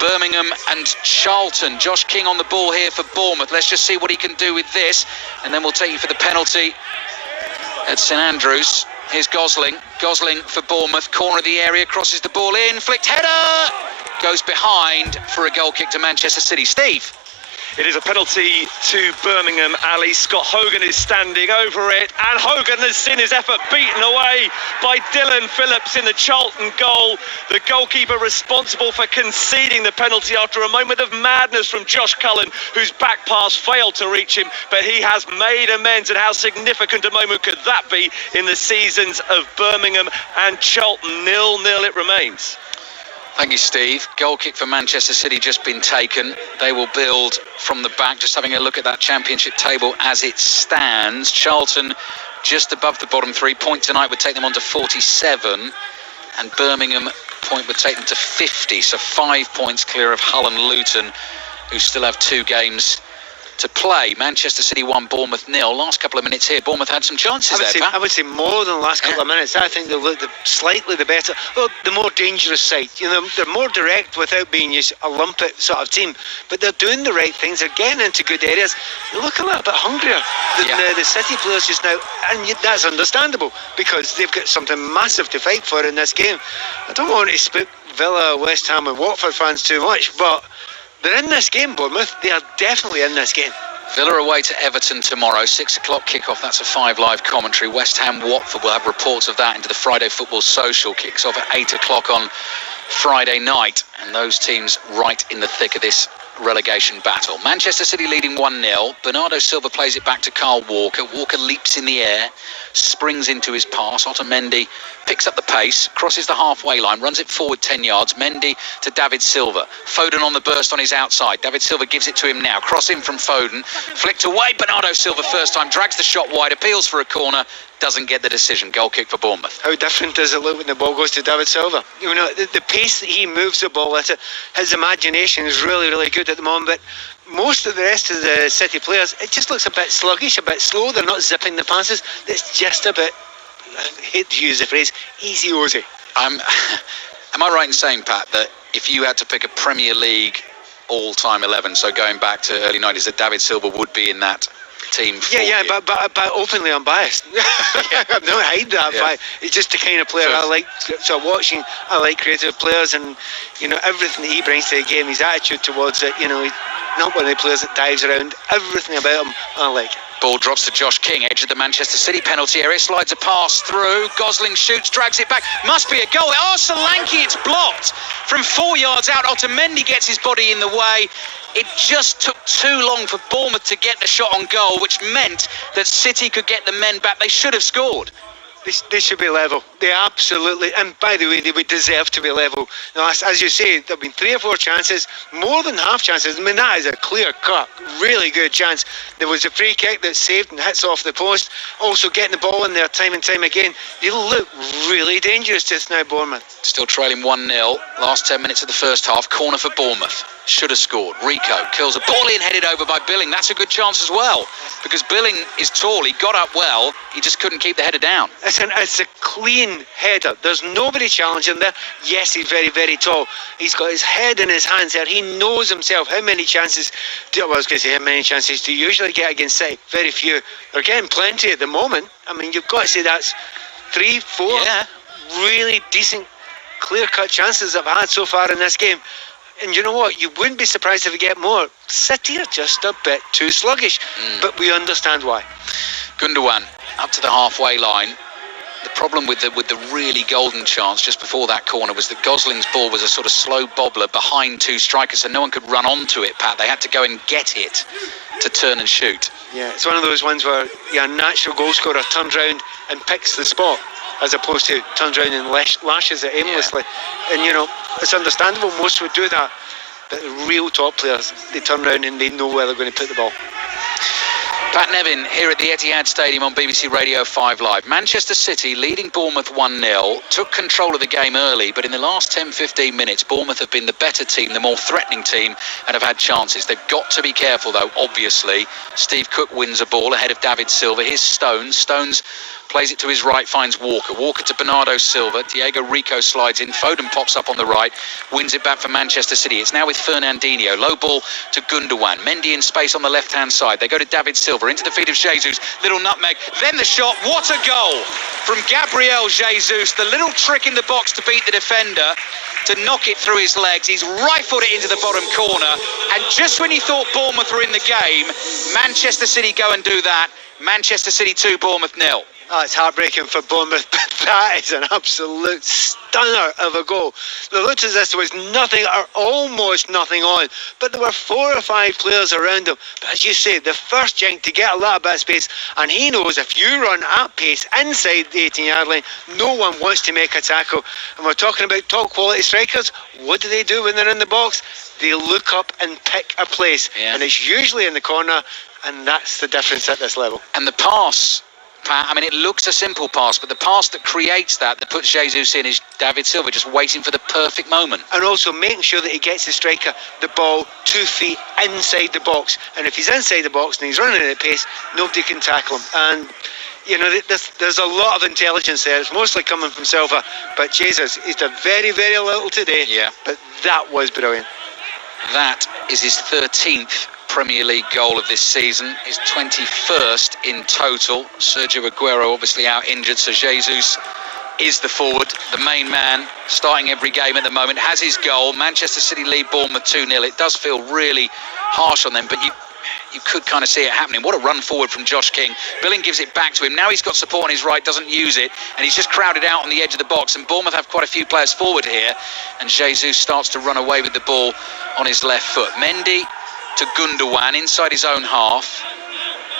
Birmingham and Charlton. Josh King on the ball here for Bournemouth. Let's just see what he can do with this, and then we'll take you for the penalty at St Andrews. Here's Gosling for Bournemouth, corner of the area, crosses the ball in, flicked header, goes behind for a goal kick to Manchester City. Steve? It is a penalty to Birmingham, Ali. Scott Hogan is standing over it, and Hogan has seen his effort beaten away by Dylan Phillips in the Charlton goal. The goalkeeper responsible for conceding the penalty after a moment of madness from Josh Cullen, whose back pass failed to reach him, but he has made amends. And how significant a moment could that be in the seasons of Birmingham and Charlton? 0-0 it remains. Thank you, Steve. Goal kick for Manchester City just been taken. They will build from the back. Just having a look at that championship table as it stands. Charlton just above the bottom three. Point tonight would take them on to 47. And Birmingham point would take them to 50. So 5 points clear of Hull and Luton, who still have 2 games to play. Manchester City 1, Bournemouth 0. Last couple of minutes here, Bournemouth had some chances I would say more than the last couple of minutes. I think they looked slightly the better, well, the more dangerous side. You know, they're more direct without being a lumpet sort of team, but they're doing the right things. They're getting into good areas. They look a little bit hungrier than the City players just now, and that's understandable because they've got something massive to fight for in this game. I don't want to spook Villa, West Ham and Watford fans too much, but they're in this game, Bournemouth. They are definitely in this game. Villa away to Everton tomorrow, 6 o'clock kickoff. That's a 5 live commentary. West Ham Watford will have reports of that into the Friday Football Social. Kicks off at 8 o'clock on Friday night. And those teams right in the thick of this relegation battle. Manchester City leading 1-0. Bernardo Silva plays it back to Kyle Walker. Walker leaps in the air, springs into his pass. Otamendi picks up the pace, crosses the halfway line, runs it forward 10 yards. Mendy to David Silva. Foden on the burst on his outside. David Silva gives it to him now. Cross in from Foden. Flicked away. Bernardo Silva first time. Drags the shot wide. Appeals for a corner. Doesn't get the decision. Goal kick for Bournemouth. How different does it look when the ball goes to David Silva? You know, the pace that he moves the ball at, his imagination is really, really good at the moment, but most of the rest of the City players, it just looks a bit sluggish, a bit slow. They're not zipping the passes. It's just a bit, I hate to use the phrase, easy-ozy. Am I right in saying, Pat, that if you had to pick a Premier League all-time 11, so going back to early 90s, that David Silva would be in that team for you? But openly unbiased. I don't hide that. But it's just the kind of player I like. So watching, I like creative players, and you know everything that he brings to the game, his attitude towards it. You know, he's not one of the players that dives around. Everything about him, I like. Ball drops to Josh King, edge of the Manchester City penalty area, slides a pass through. Gosling shoots, drags it back. Must be a goal. Oh, Solanke, it's blocked from 4 yards out. Otamendi gets his body in the way. It just took too long for Bournemouth to get the shot on goal, which meant that City could get the men back. They should have scored. They should be level. They absolutely, and by the way, they would deserve to be level. Now, as you say, there have been 3 or 4 chances, more than half chances. I mean, that is a clear-cut, really good chance. There was a free kick that's saved and hits off the post. Also getting the ball in there time and time again. They look really dangerous just now, Bournemouth. Still trailing 1-0. Last 10 minutes of the first half. Corner for Bournemouth. Should have scored. Rico kills a ball in, headed over by Billing. That's a good chance as well, because Billing is tall. He got up well. He just couldn't keep the header down. It's a clean header. There's nobody challenging there. Yes, he's very, very tall. He's got his head in his hands there. He knows himself how many chances do you usually get against City? Very few. They're getting plenty at the moment. I mean, you've got to say that's 3, 4 really decent, clear-cut chances they've had so far in this game. And you know what? You wouldn't be surprised if we get more. City are just a bit too sluggish, but we understand why. Gundogan up to the halfway line. The problem with the really golden chance just before that corner was that Gosling's ball was a sort of slow bobbler behind 2 strikers, so no one could run onto it, Pat. They had to go and get it to turn and shoot. Yeah, it's one of those ones where a natural goal scorer turns round and picks the spot, as opposed to turns around and lashes it aimlessly. And you know, it's understandable, most would do that, but the real top players, they turn around and they know where they're going to put the ball. Pat Nevin here at the Etihad Stadium on BBC Radio 5 Live. Manchester City leading Bournemouth 1-0, took control of the game early, but in the last 10-15 minutes Bournemouth have been the better team, the more threatening team, and have had chances. They've got to be careful though, obviously. Steve Cook wins a ball ahead of David Silva. Here's Stones plays it to his right, finds Walker to Bernardo Silva. Diego Rico slides in. Foden pops up on the right, wins it back for Manchester City. It's now with Fernandinho. Low ball to Gundogan. Mendy in space on the left-hand side. They go to David Silva, into the feet of Jesus. Little nutmeg. Then the shot. What a goal from Gabriel Jesus. The little trick in the box to beat the defender. to knock it through his legs. He's rifled it into the bottom corner, and just when you thought Bournemouth were in the game, Manchester City go and do that. Manchester City 2, Bournemouth 0. Oh, it's heartbreaking for Bournemouth, but that is an absolute stunner of a goal. It looked as if there was nothing or almost nothing on, but there were 4 or 5 players around him. But as you say, the first gent to get a little bit of space, and he knows if you run at pace inside the 18-yard line, no one wants to make a tackle. And we're talking about top quality strikers. What do they do when they're in the box? They look up and pick a place, and it's usually in the corner, and that's the difference at this level. And the pass, Pat, I mean, it looks a simple pass, but the pass that creates that puts Jesus in is David Silva, just waiting for the perfect moment. And also making sure that he gets the striker the ball 2 feet inside the box. And if he's inside the box and he's running at pace, nobody can tackle him. And, you know, there's a lot of intelligence there. It's mostly coming from Silva. But Jesus, he's done very, very little today. Yeah. But that was brilliant. That is his 13th Premier League goal of this season, his 21st in total. Sergio Aguero obviously out injured, so Jesus is the forward, the main man, starting every game at the moment, has his goal. Manchester City lead Bournemouth 2-0. It does feel really harsh on them, but you could kind of see it happening. What a run forward from Josh King. Billing gives it back to him. Now he's got support on his right, doesn't use it, and he's just crowded out on the edge of the box, and Bournemouth have quite a few players forward here, and Jesus starts to run away with the ball on his left foot. Mendy to Gundogan inside his own half.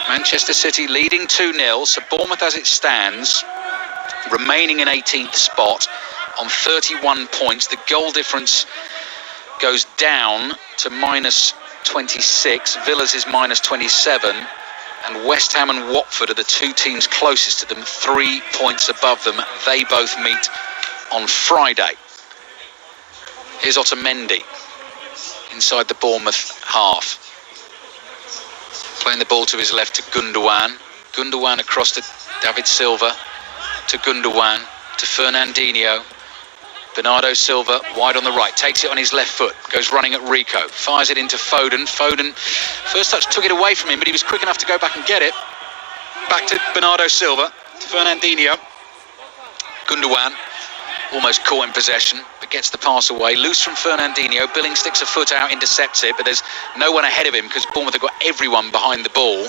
Manchester City leading 2-0, so Bournemouth as it stands, remaining in 18th spot on 31 points. The goal difference goes down to minus 26. Villa's is minus 27, and West Ham and Watford are the 2 teams closest to them, 3 points above them. They both meet on Friday. Here's Otamendi inside the Bournemouth half, playing the ball to his left to Gundogan. Gundogan across to David Silva, to Gundogan, to Fernandinho. Bernardo Silva wide on the right, takes it on his left foot, goes running at Rico, fires it into Foden. Foden, first touch took it away from him, but he was quick enough to go back and get it. Back to Bernardo Silva, to Fernandinho. Gundogan almost caught in possession, but gets the pass away. Loose from Fernandinho. Billing sticks a foot out, intercepts it, but there's no one ahead of him because Bournemouth have got everyone behind the ball.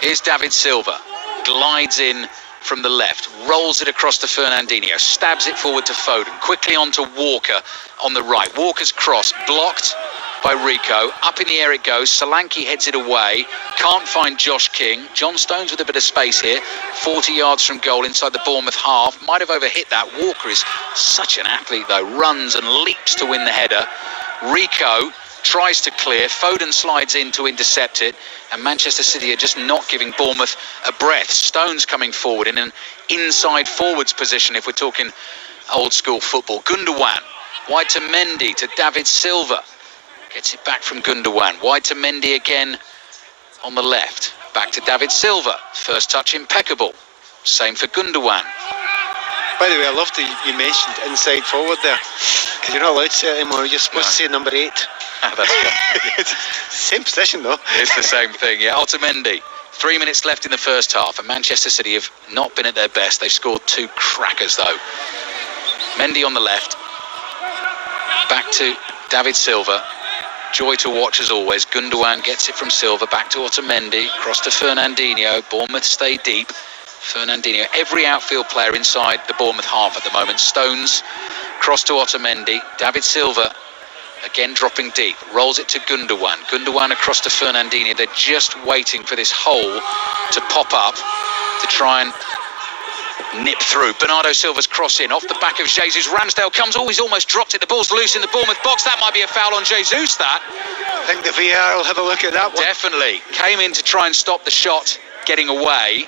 Here's David Silva. Glides in from the left, rolls it across to Fernandinho, stabs it forward to Foden, quickly on to Walker on the right. Walker's cross blocked by Rico. Up in the air it goes. Solanke heads it away. Can't find Josh King. John Stones with a bit of space here. 40 yards from goal inside the Bournemouth half. Might have overhit that. Walker is such an athlete though. Runs and leaps to win the header. Rico tries to clear. Foden slides in to intercept it. And Manchester City are just not giving Bournemouth a breath. Stones coming forward in an inside forwards position if we're talking old school football. Gundogan wide to Mendy, to David Silva. Gets it back from Gundogan. Wide to Mendy again on the left. Back to David Silva. First touch impeccable. Same for Gundogan. By the way, I loved that you mentioned inside forward there, because you're not allowed to say it anymore. You're supposed to say number 8. That's good. Same position though. It's the same thing, yeah. Otamendi. 3 minutes left in the first half, and Manchester City have not been at their best. They've scored 2 crackers though. Mendy on the left. Back to David Silva. Joy to watch as always. Gundogan gets it from Silva, back to Otamendi, cross to Fernandinho. Bournemouth stay deep. Fernandinho, every outfield player inside the Bournemouth half at the moment. Stones, cross to Otamendi. David Silva, again dropping deep, rolls it to Gundogan. Gundogan across to Fernandinho. They're just waiting for this hole to pop up to try and nip through. Bernardo Silva's cross in off the back of Jesus. Ramsdale comes, he's almost dropped it. The ball's loose in the Bournemouth box. That might be a foul on Jesus, that. I think the VAR will have a look at that one. Definitely. Came in to try and stop the shot getting away.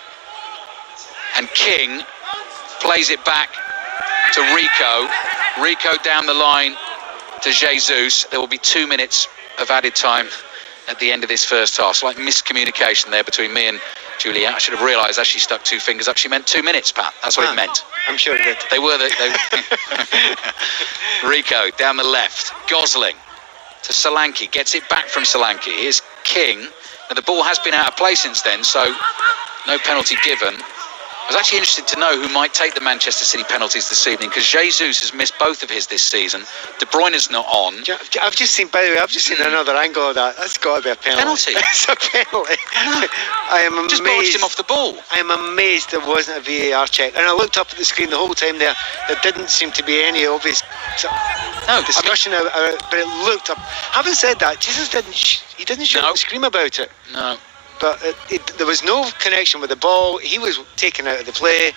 And King plays it back to Rico. Rico down the line to Jesus. There will be 2 minutes of added time at the end of this first half. Slight miscommunication there between me and Juliet. I should have realised as she stuck 2 fingers up, she meant 2 minutes, Pat. That's what it meant. I'm sure it did. They were Rico down the left. Gosling to Solanke. Gets it back from Solanke. Here's King. Now the ball has been out of play since then, so no penalty given. I was actually interested to know who might take the Manchester City penalties this evening, because Jesus has missed both of his this season. De Bruyne's not on. I've just seen another angle of that. That's got to be a penalty. It's a penalty. I am amazed. Just barged him off the ball. I am amazed there wasn't a VAR check. And I looked up at the screen the whole time there. There didn't seem to be any obvious discussion, but it looked up. Having said that, Jesus didn't shout and scream about it. No. But there was no connection with the ball. He was taken out of the play.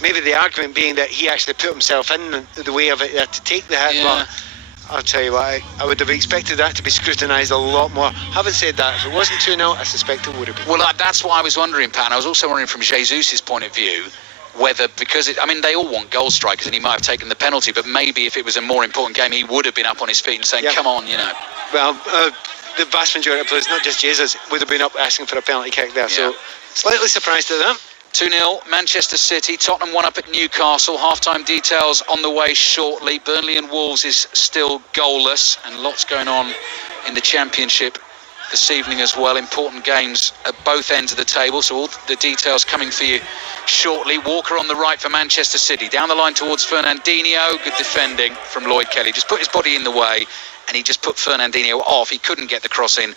Maybe the argument being that he actually put himself in the way of it to take the hit. Yeah. But I'll tell you what, I would have expected that to be scrutinised a lot more. Having said that, if it wasn't 2-0, I suspect it would have been. Well, that's what I was wondering, Pat. And I was also wondering from Jesus' point of view whether, because they all want goal strikers, and he might have taken the penalty, but maybe if it was a more important game, he would have been up on his feet and saying, come on, Well, the vast majority of players, not just Jesus, would have been up asking for a penalty kick there. So slightly surprised at that. 2-0, Manchester City. Tottenham 1 up at Newcastle. Half-time details on the way shortly. Burnley and Wolves is still goalless, and lots going on in the Championship this evening as well. Important games at both ends of the table, so all the details coming for you shortly. Walker on the right for Manchester City. Down the line towards Fernandinho. Good defending from Lloyd Kelly. Just put his body in the way, and he just put Fernandinho off. He couldn't get the cross in.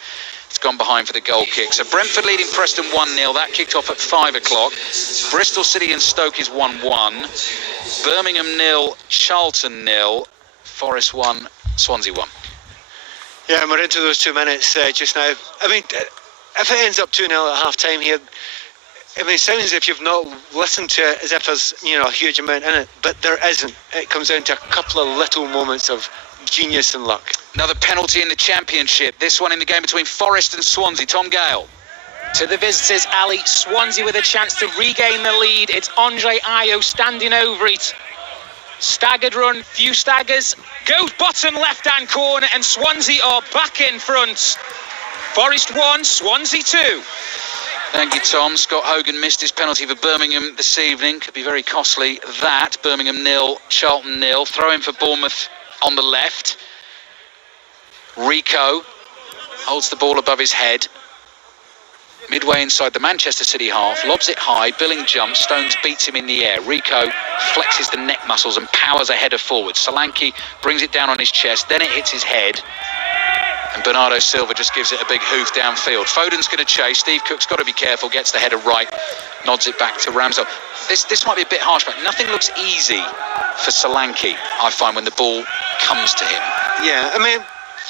It's gone behind for the goal kick. So Brentford leading Preston 1-0. That kicked off at 5 o'clock. Bristol City and Stoke is 1-1. Birmingham 0, Charlton 0. Forest 1, Swansea 1. Yeah, and we're into those 2 minutes just now. I mean, if it ends up 2-0 at half-time here, it sounds as if you've not listened to it as if there's a huge amount in it, but there isn't. It comes down to a couple of little moments of genius and luck. Another penalty in the Championship. This one in the game between Forest and Swansea. Tom Gale. To the visitors, Ali. Swansea with a chance to regain the lead. It's Andre Ayew standing over it. Staggered run, few staggers. Goes bottom left-hand corner, and Swansea are back in front. Forest 1, Swansea 2. Thank you, Tom. Scott Hogan missed his penalty for Birmingham this evening. Could be very costly, that. Birmingham 0, Charlton 0. Throw in for Bournemouth on the left. Rico holds the ball above his head. Midway inside the Manchester City half, lobs it high, Billing jumps, Stones beats him in the air. Rico flexes the neck muscles and powers a header forward. Solanke brings it down on his chest, then it hits his head. And Bernardo Silva just gives it a big hoof downfield. Foden's going to chase. Steve Cook's got to be careful, gets the header right, nods it back to Ramsdale. This might be a bit harsh, but nothing looks easy for Solanke, I find, when the ball comes to him. Yeah, I mean,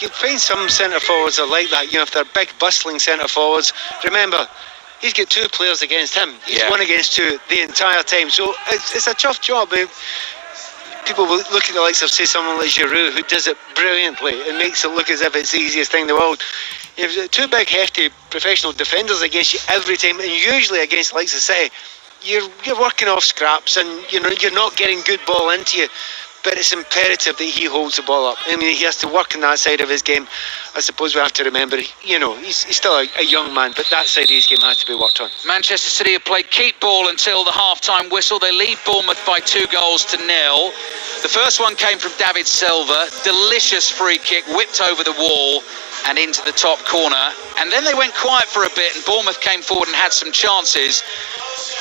you find some centre forwards are like that. If they're big, bustling centre forwards. Remember, he's got 2 players against him. He's 1 against 2 the entire time. So it's a tough job. People will look at the likes of, say, someone like Giroud, who does it brilliantly and makes it look as if it's the easiest thing in the world. You've got 2 big, hefty professional defenders against you every time, and usually against the likes of City, you're working off scraps, and you're not getting good ball into you. But it's imperative that he holds the ball up. I mean, he has to work on that side of his game. I suppose we have to remember, he's still a young man, but that side of his game has to be worked on. Manchester City have played keep ball until the half-time whistle. They lead Bournemouth by 2 goals to 0. The first one came from David Silva. Delicious free kick, whipped over the wall and into the top corner. And then they went quiet for a bit, and Bournemouth came forward and had some chances.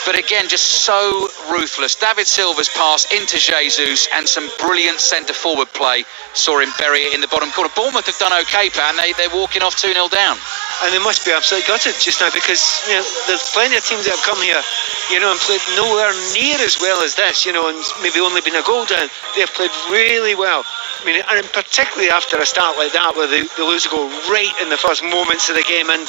But again, just so ruthless. David Silva's pass into Jesus and some brilliant centre-forward play. Saw him bury it in the bottom corner. Bournemouth have done OK, Pat, and they're walking off 2-0 down. And they must be absolutely gutted just now, because there's plenty of teams that have come here, and played nowhere near as well as this, and maybe only been a goal down. They've played really well. I mean, and particularly after a start like that, where they lose a goal right in the first moments of the game. And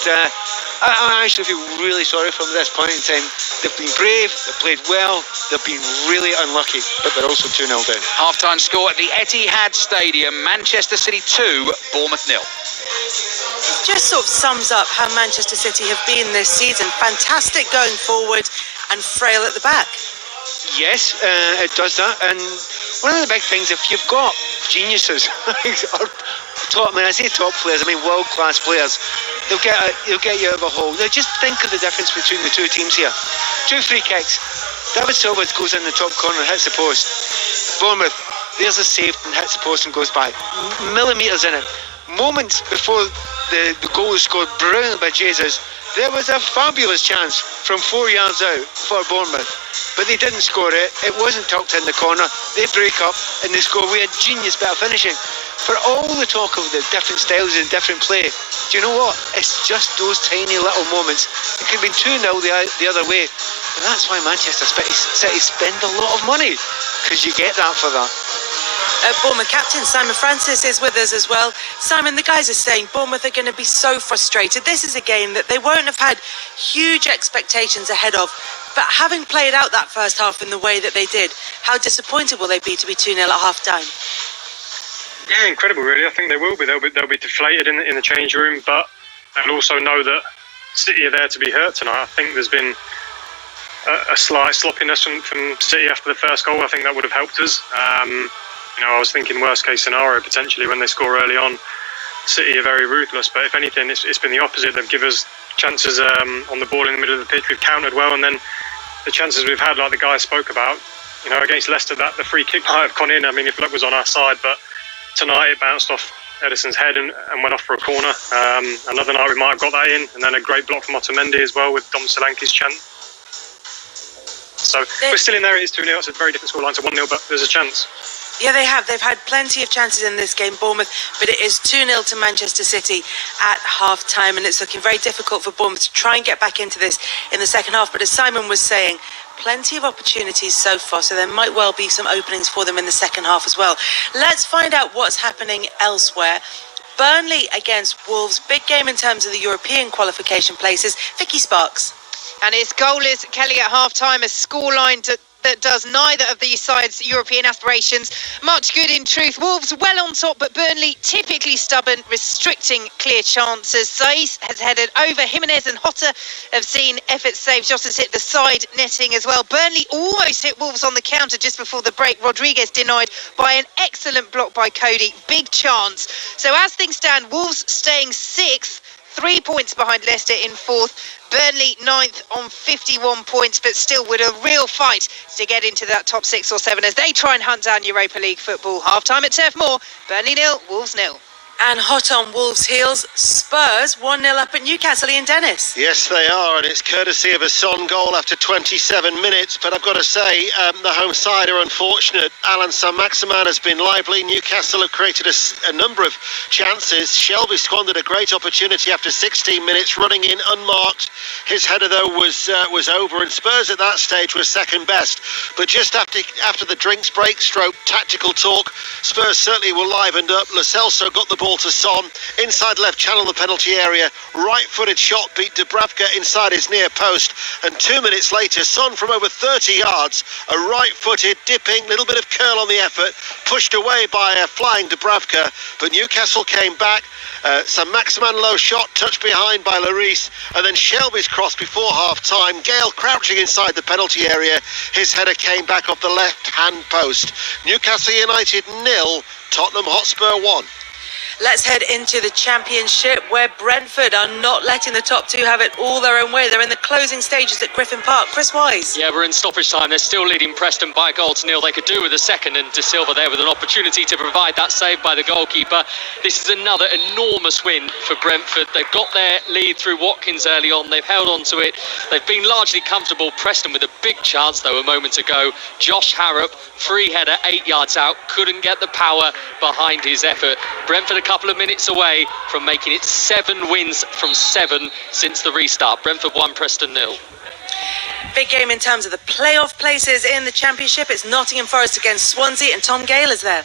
I actually feel really sorry from this point in time. They've been brave, they've played well, they've been really unlucky, but they're also 2-0 down. Half-time score at the Etihad Stadium. Manchester City 2, Bournemouth 0. It just sort of sums up how Manchester City have been this season. Fantastic going forward and frail at the back. Yes, it does that. And one of the big things, if you've got geniuses, or top players, world-class players, they'll get you out of a hole. Now, just think of the difference between the 2 teams here. 2 free kicks. David Silva goes in the top corner and hits the post. Bournemouth, there's a save and hits the post and goes back. Millimetres in it. Moments before the goal is scored brilliantly by Jesus, There was a fabulous chance from 4 yards out for Bournemouth, but they didn't score it. It wasn't tucked in the corner. They break up and they score. We had genius bit of finishing. For all the talk of the different styles and different play, do you know what? It's just those tiny little moments. It could have been 2-0 the other way. And that's why Manchester City spend a lot of money, because you get that for that. Bournemouth captain Simon Francis is with us as well. Simon, the guys are saying Bournemouth are going to be so frustrated. This is a game that they won't have had huge expectations ahead of, but having played out that first half in the way that they did, how disappointed will they be to be 2-0 at half-time? Yeah, incredible, really. I think they will be. They'll be deflated in the change room, but they'll also know that City are there to be hurt tonight. I think there's been a slight sloppiness from City after the first goal. I think that would have helped us. I was thinking worst case scenario potentially when they score early on. City are very ruthless, but if anything, it's been the opposite. They've given us chances on the ball in the middle of the pitch. We've countered well, and then the chances we've had, like the guy spoke about, against Leicester, that the free kick might have gone in. I mean, if luck was on our side, but tonight it bounced off Ederson's head and went off for a corner. Another night we might have got that in, and then a great block from Otamendi as well with Dom Solanke's chance. So we're still in there. It is 2-0. It's a very different scoreline to 1-0, but there's a chance. Yeah, they have. They've had plenty of chances in this game, Bournemouth, but it is 2-0 to Manchester City at half-time, and it's looking very difficult for Bournemouth to try and get back into this in the second half. But as Simon was saying, plenty of opportunities so far, so there might well be some openings for them in the second half as well. Let's find out what's happening elsewhere. Burnley against Wolves, big game in terms of the European qualification places. Vicky Sparks. And it's goalless, Kelly, at half-time, a scoreline that does neither of these sides' European aspirations much good in truth. Wolves well on top, but Burnley typically stubborn, restricting clear chances. Saiss has headed over. Jimenez and Jota have seen efforts saved. Jota's hit the side netting as well. Burnley almost hit Wolves on the counter just before the break. Rodriguez denied by an excellent block by Cody. Big chance. So as things stand, Wolves staying 6th. 3 points behind Leicester in 4th. Burnley 9th on 51 points, but still with a real fight to get into that top 6 or 7 as they try and hunt down Europa League football. Half-time at Turf Moor, Burnley 0, Wolves 0. And hot on Wolves' heels, Spurs 1-0 up at Newcastle. Ian Dennis. Yes, they are, and it's courtesy of a Son goal after 27 minutes. But I've got to say, the home side are unfortunate. Alan Saint-Maximin has been lively. Newcastle have created a number of chances. Shelby squandered a great opportunity after 16 minutes, running in unmarked. His header, though, was over, and Spurs at that stage were second best. But just after the drinks break, tactical talk, Spurs certainly were livened up. Lo Celso got the ball to Son, inside left channel the penalty area, right-footed shot beat Dubravka inside his near post, and 2 minutes later Son from over 30 yards, a right-footed dipping little bit of curl on the effort, pushed away by a flying Dubravka, but Newcastle came back. Saint-Maximin low shot touched behind by Lloris, and then Shelby's cross before half-time. Gale crouching inside the penalty area, his header came back off the left-hand post. Newcastle United 0, Tottenham Hotspur 1. Let's head into the Championship, where Brentford are not letting the top two have it all their own way. They're in the closing stages at Griffin Park. Chris Wise. Yeah, we're in stoppage time. They're still leading Preston by a goal to nil. They could do with a second, and De Silva there with an opportunity to provide that save by the goalkeeper. This is another enormous win for Brentford. They've got their lead through Watkins early on. They've held on to it. They've been largely comfortable. Preston with a big chance, though, a moment ago. Josh Harrop, free header, 8 yards out. Couldn't get the power behind his effort. Brentford a couple of minutes away from making it 7 wins from 7 since the restart. Brentford 1, Preston 0. Big game in terms of the playoff places in the Championship. It's Nottingham Forest against Swansea, and Tom Gale is there.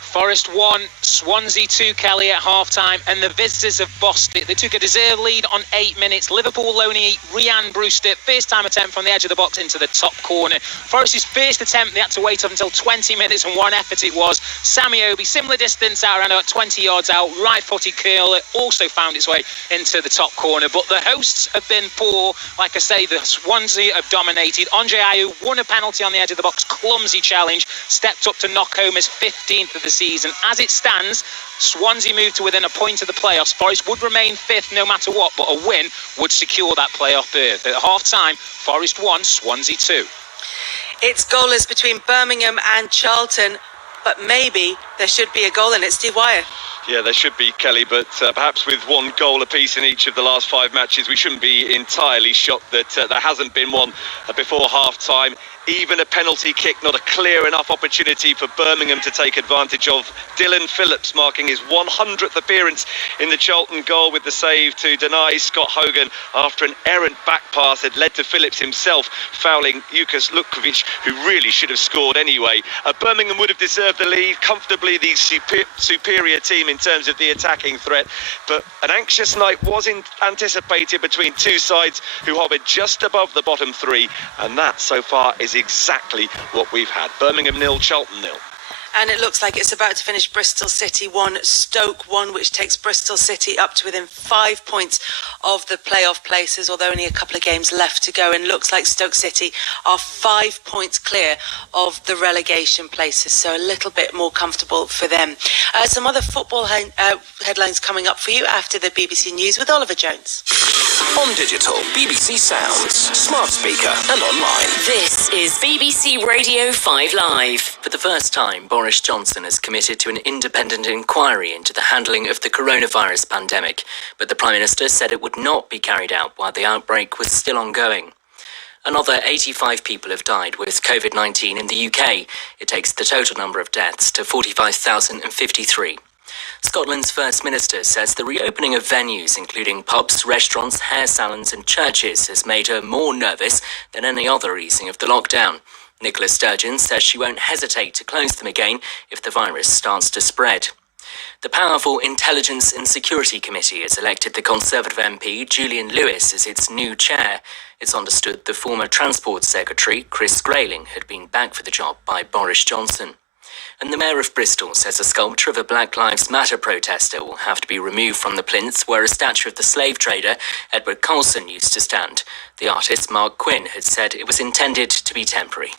Forest 1, Swansea 2, Kelly, at half-time, and the visitors have bossed it. They took a deserved lead on 8 minutes. Liverpool loanee Ryan Brewster, first-time attempt from the edge of the box into the top corner. Forest's first attempt, they had to wait up until 20 minutes, and one effort it was. Sammy Obi, similar distance out, around about 20 yards out, right-footed curler, also found its way into the top corner. But the hosts have been poor. Like I say, the Swansea have dominated. Andre Ayew won a penalty on the edge of the box, clumsy challenge, stepped up to knock home his 15th of the season. As it stands, Swansea moved to within a point of the playoffs. Forest would remain 5th no matter what, but a win would secure that playoff berth. At half-time, Forest 1, Swansea 2. It's goalless between Birmingham and Charlton, but maybe There should be a goal in it. Steve Wire. Yeah, there should be, Kelly, but perhaps with one goal apiece in each of the last 5 matches, we shouldn't be entirely shocked that there hasn't been one before half-time. Even a penalty kick, not a clear enough opportunity for Birmingham to take advantage of. Dylan Phillips marking his 100th appearance in the Charlton goal with the save to deny Scott Hogan after an errant back pass had led to Phillips himself fouling Jukas Lukkovic, who really should have scored anyway. Birmingham would have deserved the lead, comfortably the superior team in terms of the attacking threat, but an anxious night was anticipated between two sides who hovered just above the bottom three, and that so far is exactly what we've had. Birmingham 0, Charlton 0. And it looks like it's about to finish Bristol City 1, Stoke 1, which takes Bristol City up to within 5 points of the playoff places, although only a couple of games left to go. And looks like Stoke City are 5 points clear of the relegation places, so a little bit more comfortable for them. Some other football headlines coming up for you after the BBC News with Oliver Jones. On digital, BBC Sounds, smart speaker and online. This is BBC Radio 5 Live. For the first time, Boris Johnson has committed to an independent inquiry into the handling of the coronavirus pandemic, but the Prime Minister said it would not be carried out while the outbreak was still ongoing. Another 85 people have died with COVID-19 in the UK. It takes the total number of deaths to 45,053. Scotland's First Minister says the reopening of venues, including pubs, restaurants, hair salons and churches, has made her more nervous than any other easing of the lockdown. Nicola Sturgeon says she won't hesitate to close them again if the virus starts to spread. The powerful Intelligence and Security Committee has elected the Conservative MP Julian Lewis as its new chair. It's understood the former Transport Secretary, Chris Grayling, had been backed for the job by Boris Johnson. And the Mayor of Bristol says a sculpture of a Black Lives Matter protester will have to be removed from the plinth where a statue of the slave trader Edward Colson used to stand. The artist, Mark Quinn, had said it was intended to be temporary.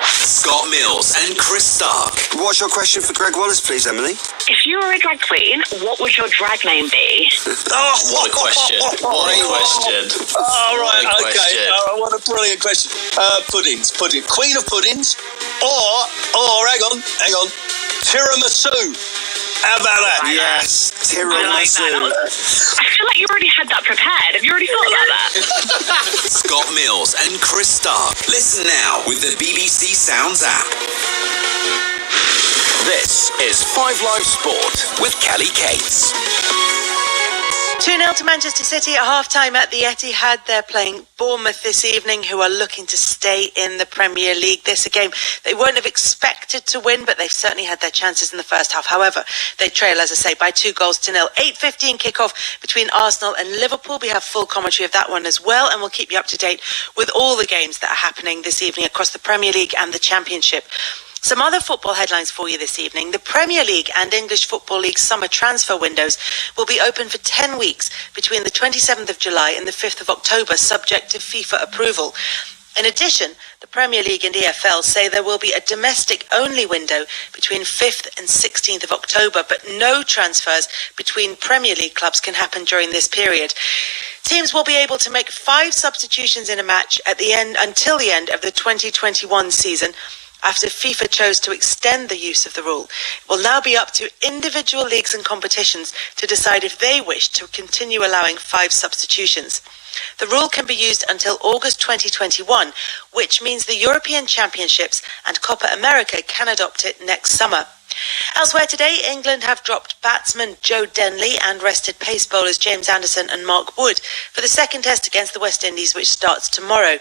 Scott Mills and Chris Stark. What's your question for Greg Wallace, please, Emily? If you were a drag queen, what would your drag name be? Oh, what a question. What a question. Oh, right, What a okay. question. What a brilliant question. Puddings. Queen of puddings. Or hang on. Tiramisu. How about that? Yes, tiramisu. I feel like you already had that prepared. Have you already thought about that? Scott Mills and Chris Stark. Listen now with the BBC Sounds app. This is 5 Live Sport with Kelly Cates. 2-0 to Manchester City at half-time at the Etihad. They're playing Bournemouth this evening, who are looking to stay in the Premier League. This a game they won't have expected to win, but they've certainly had their chances in the first half. However, they trail, as I say, by 2-0. 8:15 kick-off between Arsenal and Liverpool. We have full commentary of that one as well, and we'll keep you up to date with all the games that are happening this evening across the Premier League and the Championship. Some other football headlines for you this evening. The Premier League and English Football League summer transfer windows will be open for 10 weeks between the 27th of July and the 5th of October, subject to FIFA approval. In addition, the Premier League and EFL say there will be a domestic-only window between 5th and 16th of October, but no transfers between Premier League clubs can happen during this period. Teams will be able to make 5 substitutions in a match at the end until the end of the 2021 season, after FIFA chose to extend the use of the rule. It will now be up to individual leagues and competitions to decide if they wish to continue allowing 5 substitutions. The rule can be used until August 2021, which means the European Championships and Copa America can adopt it next summer. Elsewhere today, England have dropped batsman Joe Denley and rested pace bowlers James Anderson and Mark Wood for the second test against the West Indies, which starts tomorrow.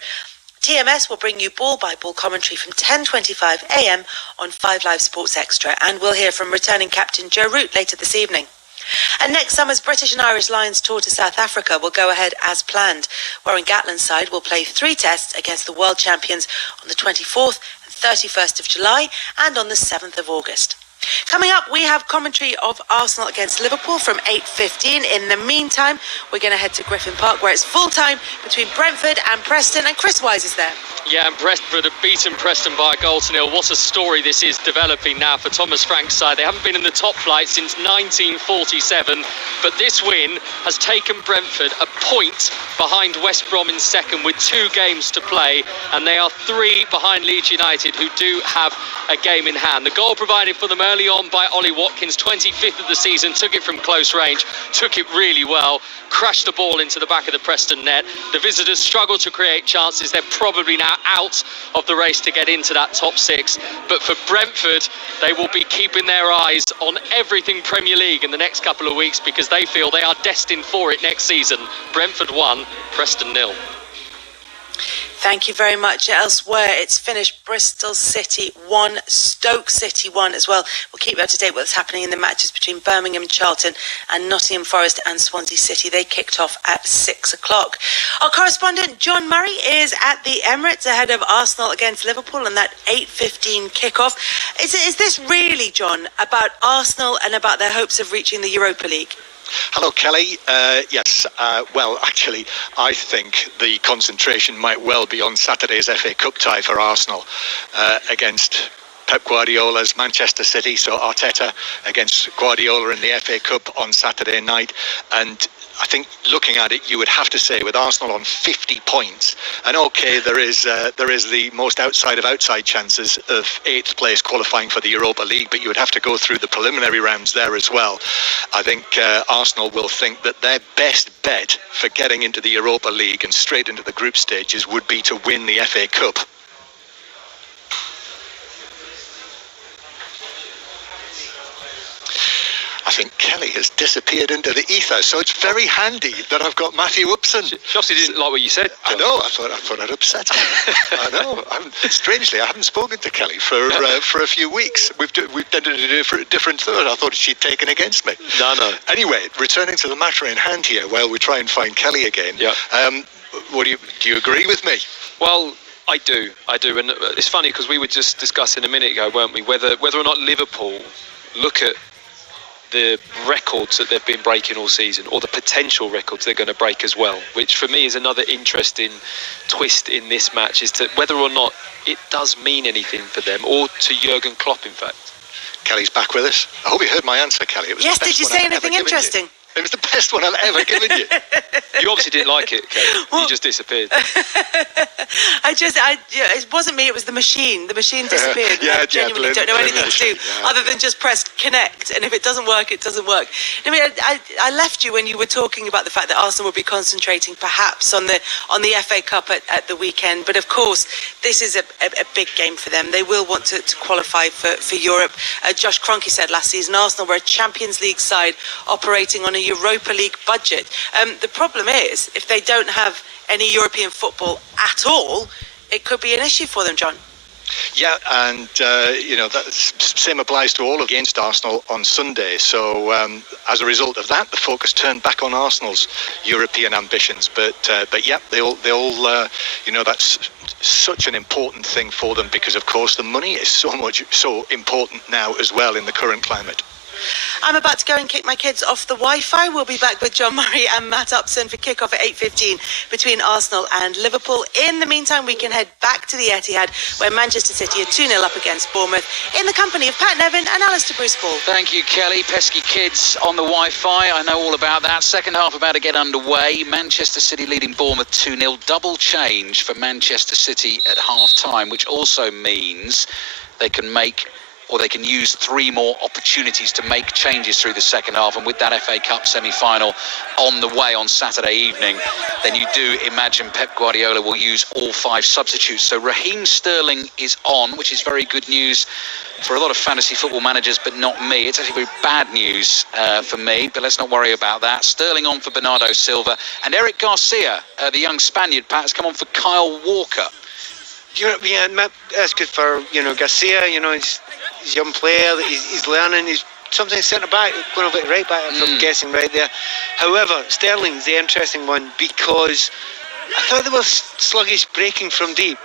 TMS will bring you ball-by-ball commentary from 10:25 a.m. on 5 Live Sports Extra, and we'll hear from returning captain Joe Root later this evening. And next summer's British and Irish Lions tour to South Africa will go ahead as planned. Warren Gatland's side will play 3 tests against the world champions on the 24th and 31st of July and on the 7th of August. Coming up, we have commentary of Arsenal against Liverpool from 8:15. In the meantime, we're going to head to Griffin Park, where it's full-time between Brentford and Preston, and Chris Wise is there. Yeah, and Brentford have beaten Preston by 1-0. What a story this is developing now for Thomas Frank's side. They haven't been in the top flight since 1947, but this win has taken Brentford a point behind West Brom in second with 2 games to play, and they are 3 behind Leeds United, who do have a game in hand. The goal provided for them early on by Ollie Watkins, 25th of the season, took it from close range, took it really well, crashed the ball into the back of the Preston net. The visitors struggle to create chances. They're probably now out of the race to get into that top six. But for Brentford, they will be keeping their eyes on everything Premier League in the next couple of weeks because they feel they are destined for it next season. Brentford 1, Preston 0. Thank you very much. Elsewhere, it's finished Bristol City 1, Stoke City 1 as well. We'll keep you up to date with what's happening in the matches between Birmingham and Charlton and Nottingham Forest and Swansea City. They kicked off at 6 o'clock. Our correspondent John Murray is at the Emirates ahead of Arsenal against Liverpool and that 8:15 kickoff. Is this really, John, about Arsenal and about their hopes of reaching the Europa League? Hello, Kelly. Yes, well, actually, I think the concentration might well be on Saturday's FA Cup tie for Arsenal against Pep Guardiola's Manchester City. So Arteta against Guardiola in the FA Cup on Saturday night. And I think looking at it, you would have to say with Arsenal on 50 points, and okay, there is the most outside of outside chances of 8th place qualifying for the Europa League, but you would have to go through the preliminary rounds there as well. I think Arsenal will think that their best bet for getting into the Europa League and straight into the group stages would be to win the FA Cup. I think Kelly has disappeared into the ether, so it's very handy that I've got Matthew Upson. She obviously didn't like what you said. I know. I thought I'd upset him. I know. Strangely, I haven't spoken to Kelly for a few weeks. We've done a different thought. I thought she'd taken against me. No. Anyway, returning to the matter in hand here, while we try and find Kelly again. Yeah. Do you agree with me? Well, I do, and it's funny because we were just discussing a minute ago, weren't we, whether or not Liverpool look at the records that they've been breaking all season, or the potential records they're going to break as well, which for me is another interesting twist in this match, is to whether or not it does mean anything for them, or to Jurgen Klopp, in fact. Kelly's back with us. I hope you heard my answer, Kelly. It was Yes, the best did you one say I've anything ever given interesting? you. It was the best one I've ever given you. You obviously didn't like it, Kelly. You just disappeared. It wasn't me, it was the machine. The machine disappeared. Yeah, I genuinely don't know anything to do other than just press connect. And if it doesn't work, it doesn't work. I mean, I left you when you were talking about the fact that Arsenal will be concentrating perhaps on the FA Cup at the weekend. But of course, this is a big game for them. They will want to qualify for Europe. Josh Kroenke said last season Arsenal were a Champions League side operating on a Europa League budget. The problem is, if they don't have any European football at all, it could be an issue for them, John. Yeah, and that same applies to all against Arsenal on Sunday. So as a result of that, the focus turned back on Arsenal's European ambitions. But yeah, they all that's such an important thing for them because, of course, the money is so important now as well in the current climate. I'm about to go and kick my kids off the Wi-Fi. We'll be back with John Murray and Matt Upson for kick-off at 8:15 between Arsenal and Liverpool. In the meantime, we can head back to the Etihad, where Manchester City are 2-0 up against Bournemouth, in the company of Pat Nevin and Alistair Bruce-Ball. Thank you, Kelly. Pesky kids on the Wi-Fi. I know all about that. Second half about to get underway. Manchester City leading Bournemouth 2-0. Double change for Manchester City at half-time, which also means they can use 3 more opportunities to make changes through the second half. And with that FA Cup semi-final on the way on Saturday evening, then you do imagine Pep Guardiola will use all 5 substitutes. So Raheem Sterling is on, which is very good news for a lot of fantasy football managers, but not me. It's actually very bad news for me, but let's not worry about that. Sterling on for Bernardo Silva. And Eric Garcia, the young Spaniard, Pat, has come on for Kyle Walker. Yeah, that's good for, Garcia. He's a young player, he's learning, he's sometimes centre-back, going over to right-back, if I'm guessing right there. However, Sterling's the interesting one because I thought they were sluggish breaking from deep,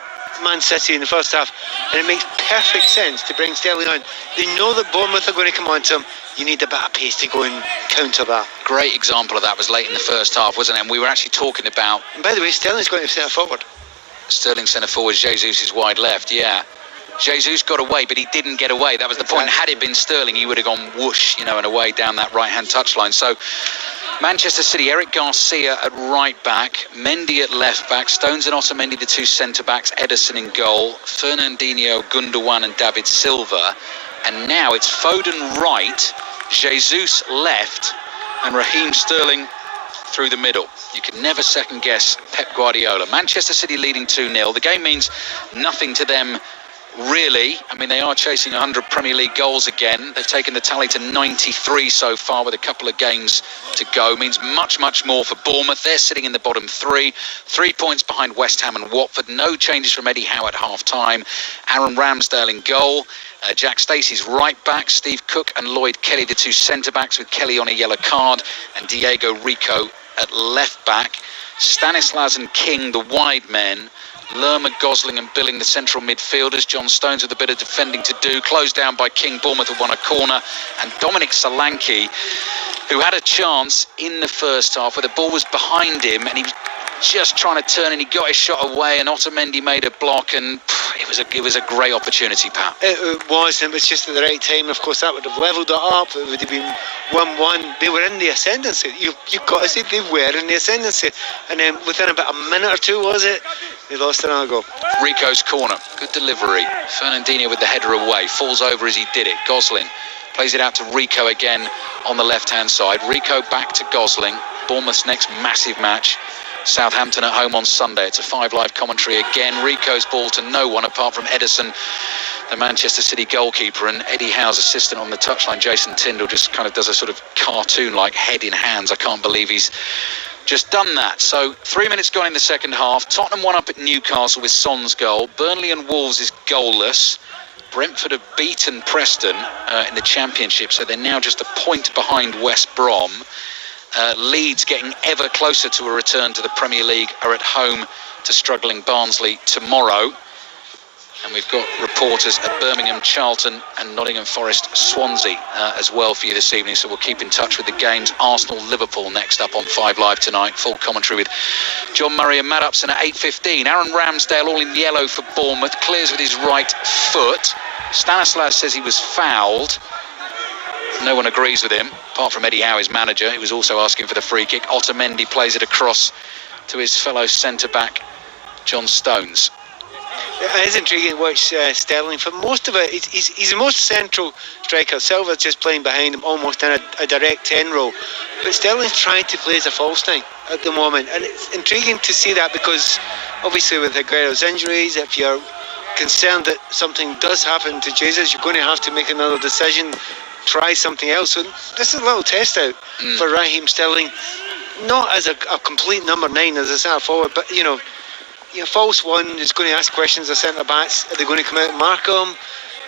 Man City in the first half, and it makes perfect sense to bring Sterling on. They know that Bournemouth are going to come on to him. You need a bit of pace to go and counter that. Great example of that was late in the first half, wasn't it? And we were actually talking about... And by the way, Sterling's going to centre-forward. Sterling centre-forward, Jesus is wide left, yeah. Jesus got away, but he didn't get away. That was the point. Had it been Sterling, he would have gone whoosh, and away down that right-hand touchline. So Manchester City, Eric Garcia at right back, Mendy at left back, Stones and Otamendi, the 2 centre-backs, Ederson in goal, Fernandinho, Gundogan and David Silva. And now it's Foden right, Jesus left, and Raheem Sterling through the middle. You can never second guess Pep Guardiola. Manchester City leading 2-0. The game means nothing to them, really. I mean, they are chasing 100 Premier League goals again. They've taken the tally to 93 so far with a couple of games to go. Means much, much more for Bournemouth. They're sitting in the bottom 3. 3 points behind West Ham and Watford. No changes from Eddie Howe at half-time. Aaron Ramsdale in goal. Jack Stacey's right back. Steve Cook and Lloyd Kelly, the 2 centre-backs, with Kelly on a yellow card. And Diego Rico at left back. Stanislas and King, the wide men. Lerma, Gosling and Billing, the central midfielders. John Stones with a bit of defending to do. Closed down by King. Bournemouth have won a corner. And Dominic Solanke, who had a chance in the first half where the ball was behind him and he was just trying to turn and he got his shot away, and Otamendi made a block, and it was a great opportunity, Pat. It was, and it was just at the right time. Of course, that would have levelled it up. It would have been 1-1. They were in the ascendancy. You've got to say they were in the ascendancy. And then within about a minute or two, was it, they lost another goal. Rico's corner, good delivery. Fernandinho with the header away, falls over as he did it. Gosling plays it out to Rico again on the left-hand side. Rico back to Gosling. Bournemouth's next massive match. Southampton at home on Sunday. It's a 5 Live commentary again. Rico's ball to no one apart from Edison, the Manchester City goalkeeper, and Eddie Howe's assistant on the touchline, Jason Tyndall, just kind of does a sort of cartoon-like head in hands. I can't believe he's just done that. So 3 minutes gone in the second half. Tottenham 1 up at Newcastle with Son's goal. Burnley and Wolves is goalless. Brentford have beaten Preston in the Championship, so they're now just a point behind West Brom. Leeds getting ever closer to a return to the Premier League are at home to struggling Barnsley tomorrow. And we've got reporters at Birmingham, Charlton and Nottingham Forest, Swansea as well for you this evening. So we'll keep in touch with the games. Arsenal, Liverpool next up on 5 Live tonight. Full commentary with John Murray and Matt Upson at 8:15. Aaron Ramsdale all in yellow for Bournemouth. Clears with his right foot. Stanislas says he was fouled. No one agrees with him, apart from Eddie Howe, his manager, who was also asking for the free kick. Otamendi plays it across to his fellow centre-back, John Stones. It is intriguing to watch Sterling. For most of it, he's the most central striker. Silva's just playing behind him, almost in a direct 10 role. But Sterling's trying to play as a false 9 at the moment. And it's intriguing to see that because, obviously, with Aguero's injuries, if you're concerned that something does happen to Jesus, you're going to have to make another decision, try something else. So this is a little test out for Raheem Sterling, not as a complete number 9 as a centre forward, but you know, false 1 is going to ask questions of centre backs. Are they going to come out and mark him?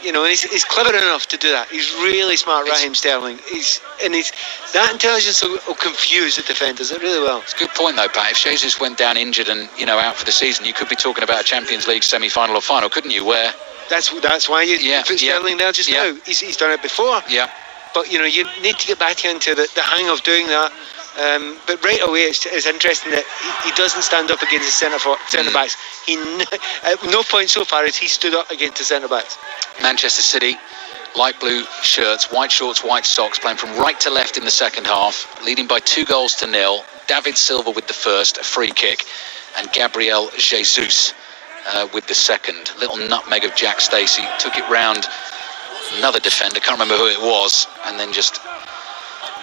You know, and he's clever enough to do that. He's really smart, Raheem Sterling. That intelligence will confuse the defenders. It really will. It's a good point though, Pat. If Jesus went down injured and out for the season, you could be talking about a Champions League semi-final or final, couldn't you? Where that's why you put Sterling there just now. He's done it before. Yeah. But you need to get back into the hang of doing that. But right away, it's interesting that he doesn't stand up against the centre backs. At no point so far has he stood up against the centre backs. Manchester City, light blue shirts, white shorts, white socks, playing from right to left in the second half, leading by 2-0. David Silva with the first, a free kick, and Gabriel Jesus with the second. Little nutmeg of Jack Stacey, took it round another defender, can't remember who it was, and then just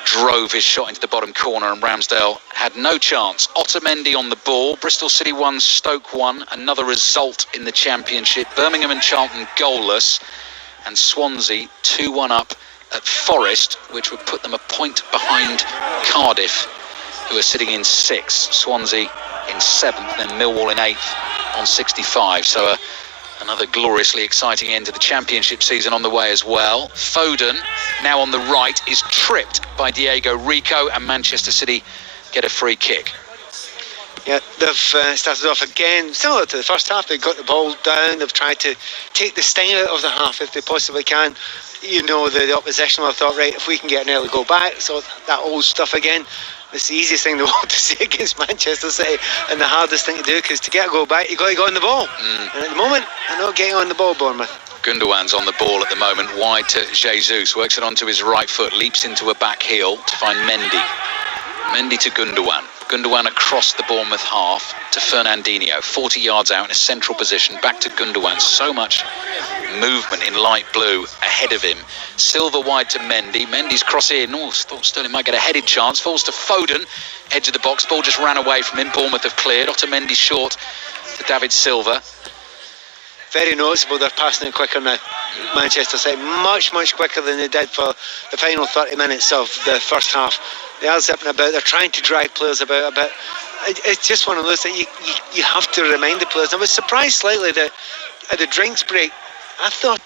drove his shot into the bottom corner, and Ramsdale had no chance. Otamendi on the ball. Bristol City 1, Stoke 1. Another result in the Championship. Birmingham and Charlton goalless, and Swansea 2-1 up at Forest, which would put them a point behind Cardiff, who are sitting in 6th. Swansea in 7th, then Millwall in 8th on 65. So another gloriously exciting end to the Championship season on the way as well. Foden, now on the right, is tripped by Diego Rico, and Manchester City get a free kick. Yeah, they've started off again, similar to the first half. They've got the ball down. They've tried to take the sting out of the half if they possibly can. The opposition will have thought, right, if we can get an early goal back, so that old stuff again. It's the easiest thing in the world to say against Manchester City, and the hardest thing to do, because to get a goal back, you've got to go on the ball. And at the moment, they're not getting on the ball, Bournemouth. Gundogan's on the ball at the moment, wide to Jesus, works it onto his right foot, leaps into a back heel to find Mendy. Mendy to Gundogan. Gundogan across the Bournemouth half to Fernandinho, 40 yards out in a central position, back to Gundogan. So much movement in light blue ahead of him. Silva wide to Mendy. Mendy's cross in. Oh, thought Sterling might get a headed chance. Falls to Foden, edge of the box. Ball just ran away from him. Bournemouth have cleared. Otamendi short to David Silva. Very noticeable they're passing it quicker now. Manchester City much quicker than they did for the final 30 minutes of the first half. They are zipping about, they're trying to drag players about a bit. It's just one of those that you have to remind the players. I was surprised slightly that at the drinks break I thought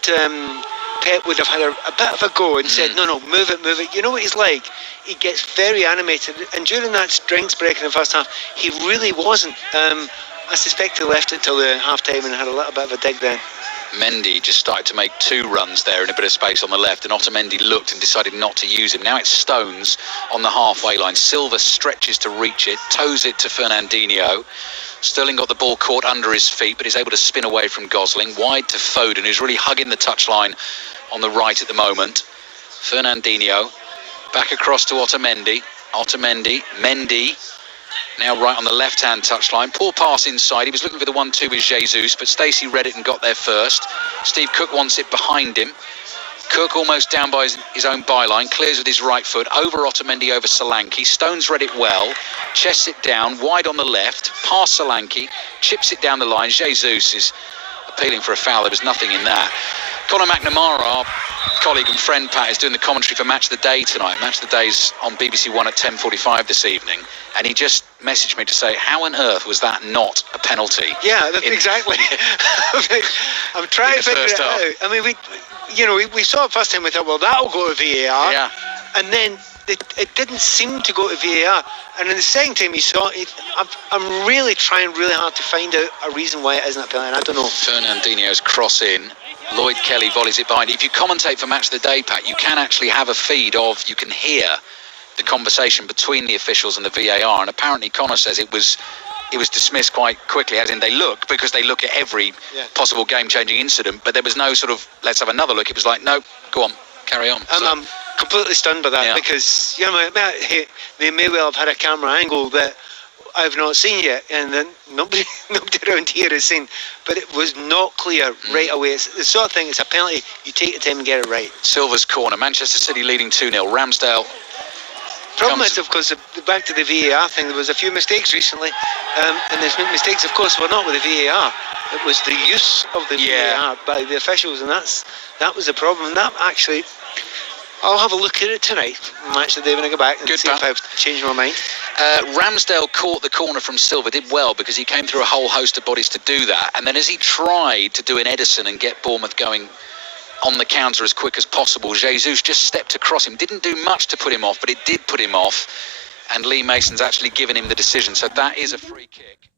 Pep would have had a bit of a go and said no, move it. You know what he's like, he gets very animated, and during that drinks break in the first half he really wasn't. I suspect he left it till the half time and had a little bit of a dig then. Mendy just started to make 2 runs there in a bit of space on the left, and Otamendi looked and decided not to use him. Now it's Stones on the halfway line. Silva stretches to reach it, toes it to Fernandinho. Sterling got the ball caught under his feet, but is able to spin away from Gosling. Wide to Foden, who's really hugging the touchline on the right at the moment. Fernandinho back across to Otamendi. Mendy. Now right on the left-hand touchline. Poor pass inside. He was looking for the 1-2 with Jesus, but Stacey read it and got there first. Steve Cook wants it behind him. Cook almost down by his own byline. Clears with his right foot. Over Otamendi, over Solanke. Stones read it well. Chests it down. Wide on the left. Past Solanke. Chips it down the line. Jesus is appealing for a foul. There was nothing in that. Conor McNamara, our colleague and friend Pat, is doing the commentary for Match of the Day tonight. Match of the Day's on BBC One at 10:45 this evening, and he just messaged me to say, how on earth was that not a penalty? Yeah, exactly. I'm trying to figure it out. I mean, we saw it first time, we thought, well, that'll go to VAR. Yeah. And then it didn't seem to go to VAR. And in the second time you saw it, I'm really trying really hard to find out a reason why it isn't a penalty. I don't know. Fernandinho's cross in. Lloyd Kelly volleys it behind. If you commentate for Match of the Day, Pat, you can actually have a feed of, you can hear the conversation between the officials and the VAR, and apparently Connor says it was dismissed quite quickly, as in they look at every possible game-changing incident, but there was no sort of, let's have another look. It was like, no, go on, carry on. I'm completely stunned by that, because they may well have had a camera angle that I've not seen yet, and then nobody around here has seen, but it was not clear right away. It's the sort of thing, it's a penalty, you take the time and get it right. Silva's corner, Manchester City leading 2-0. Ramsdale. Problem is, of course, back to the VAR thing, there was a few mistakes recently, and those mistakes, of course, were not with the VAR. It was the use of the VAR by the officials, and that was the problem. And that actually, I'll have a look at it tonight, Match of the Day, when I go back, and see if I've changed my mind. Ramsdale caught the corner from Silva, did well, because he came through a whole host of bodies to do that, and then as he tried to do an Edison and get Bournemouth going on the counter as quick as possible, Jesus just stepped across him. Didn't do much to put him off, but it did put him off, and Lee Mason's actually given him the decision, so that is a free kick.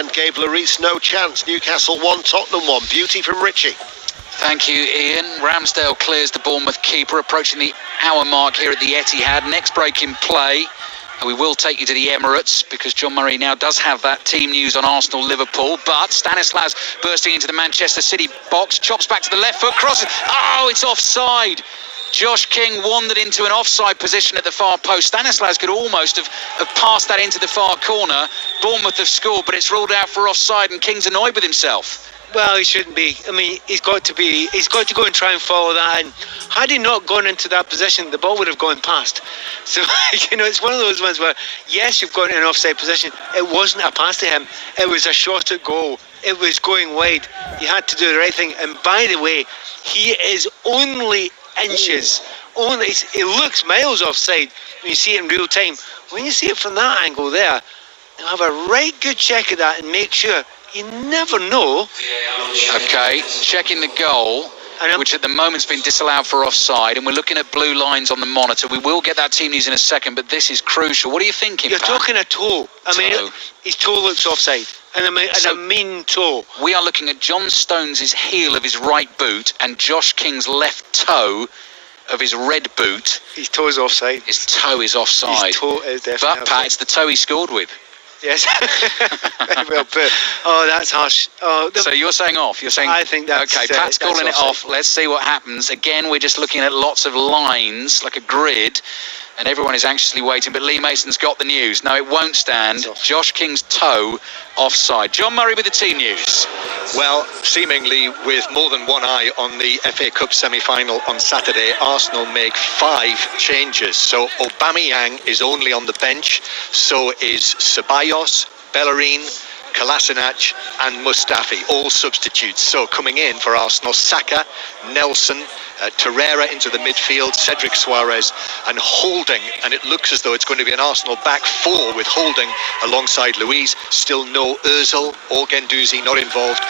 and gave Lloris no chance. Newcastle 1, Tottenham 1. Beauty from Richie. Thank you, Ian. Ramsdale clears the Bournemouth keeper, approaching the hour mark here at the Etihad. Next break in play. And we will take you to the Emirates because John Murray now does have that team news on Arsenal-Liverpool. But Stanislas bursting into the Manchester City box, chops back to the left foot, crosses. Oh, it's offside. Josh King wandered into an offside position at the far post. Stanislas could almost have passed that into the far corner. Bournemouth have scored, but it's ruled out for offside, and King's annoyed with himself. Well, he shouldn't be. I mean, he's got to go and try and follow that. And had he not gone into that position, the ball would have gone past. So, it's one of those ones where, yes, you've gone in an offside position. It wasn't a pass to him. It was a shot at goal. It was going wide. He had to do the right thing. And by the way, he is only inches. He looks miles offside when you see it in real time. When you see it from that angle there, have a right good check of that and make sure. You never know. Okay, checking the goal, which at the moment's been disallowed for offside, and we're looking at blue lines on the monitor. We will get that team news in a second, but this is crucial. What are you thinking, You're Pat? talking a toe. I mean, his toe looks offside, and a mean toe. We are looking at John Stones' heel of his right boot and Josh King's left toe of his red boot. His toe's offside. His toe is offside. His toe is definitely But, Pat, it's the toe he scored with. Yes. Very well put. Oh, that's harsh. So you're saying off? You're saying... I think that's... Okay, Pat's calling it off. Let's see what happens. Again, we're just looking at lots of lines, like a grid, and everyone is anxiously waiting. But Lee Mason's got the news. No, it won't stand. Josh King's toe offside. John Murray with the team news. Well, seemingly with more than one eye on the FA Cup semi-final on Saturday, Arsenal make 5 changes. So Aubameyang is only on the bench, so is Ceballos, Bellerin, Kolasinac and Mustafi, all substitutes. So coming in for Arsenal, Saka, Nelson, Torreira into the midfield, Cedric Suarez and Holding, and it looks as though it's going to be an Arsenal back 4 with Holding alongside Louise. Still no Ozil or Guendouzi not involved,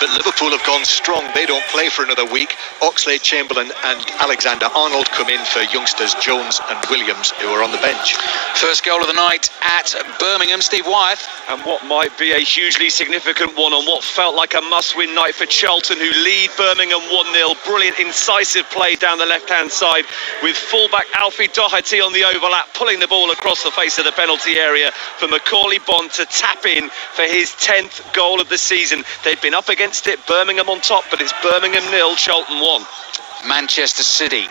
but Liverpool have gone strong. They don't play for another week. Oxlade-Chamberlain and Alexander-Arnold come in for youngsters Jones and Williams, who are on the bench. First goal of the night at Birmingham, Steve Wyeth. And what might be a hugely significant one on what felt like a must-win night for Charlton, who lead Birmingham 1-0. Brilliant, incisive play down the left-hand side with fullback Alfie Doherty on the overlap, pulling the ball across the face of the penalty area for Macaulay Bond to tap in for his 10th goal of the season. They've been up against it, Birmingham on top, but it's Birmingham 0, Charlton 1. Manchester City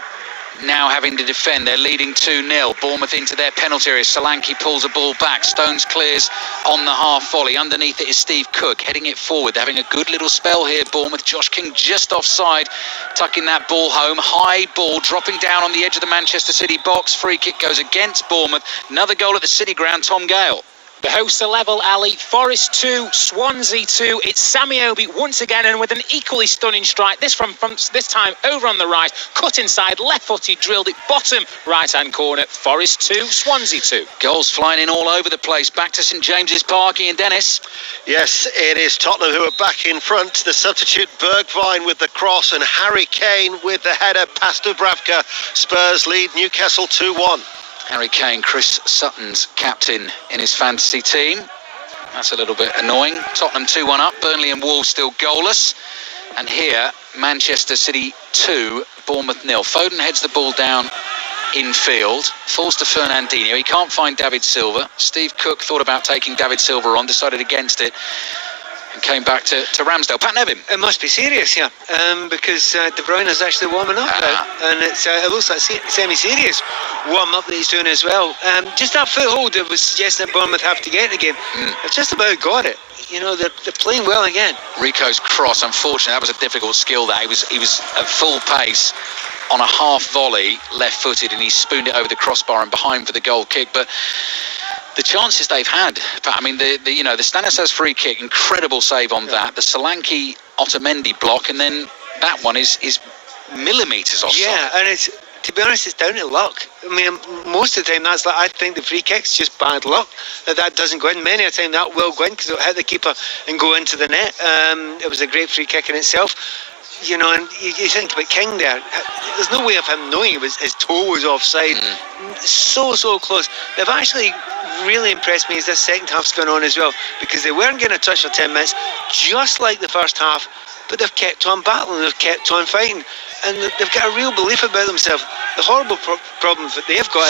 now having to defend. They're leading 2-0. Bournemouth into their penalty area. Solanke pulls a ball back. Stones clears on the half volley. Underneath it is Steve Cook heading it forward. They're having a good little spell here, Bournemouth. Josh King just offside, tucking that ball home. High ball dropping down on the edge of the Manchester City box. Free kick goes against Bournemouth. Another goal at the City ground. Tom Gale. The hosts are level, Ali. Forest 2, Swansea 2. It's Sammy Obi once again, and with an equally stunning strike. This time over on the right, cut inside, left-footed, drilled it bottom right-hand corner. Forest 2, Swansea 2. Goals flying in all over the place. Back to St James's Park, Ian Dennis. Yes, it is Tottenham who are back in front. The substitute Bergwijn with the cross and Harry Kane with the header past Dubravka. Spurs lead Newcastle 2-1. Harry Kane, Chris Sutton's captain in his fantasy team. That's a little bit annoying. Tottenham 2-1 up. Burnley and Wolves still goalless. And here, Manchester City 2, Bournemouth 0. Foden heads the ball down infield. Falls to Fernandinho. He can't find David Silva. Steve Cook thought about taking David Silva on, decided against it, and came back to Ramsdale. Pat Nevin. It must be serious, yeah, because De Bruyne is actually warming up now, and it looks like semi-serious warm-up that he's doing as well. Just that foothold that was suggesting that Bournemouth have to get in the game. They've just about got it. You know, they're playing well again. Rico's cross, unfortunately, that was a difficult skill there. He was at full pace on a half volley, left-footed, and he spooned it over the crossbar and behind for the goal kick, but the chances they've had, I mean, the Stanislas free kick, incredible save on that. The Solanke Otamendi block, and then that one is millimetres offside. Yeah, and it's, to be honest, it's down to luck. I mean, most of the time that's like, I think the free kick's just bad luck that doesn't go in. Many a time that will go in because it'll hit the keeper and go into the net. It was a great free kick in itself. You know, and you think about King there. There's no way of him knowing his toe was offside. So close. They've actually really impressed me as this second half's gone on as well, because they weren't getting a touch for 10 minutes, just like the first half, but they've kept on battling, they've kept on fighting, and they've got a real belief about themselves. The horrible problem that they've got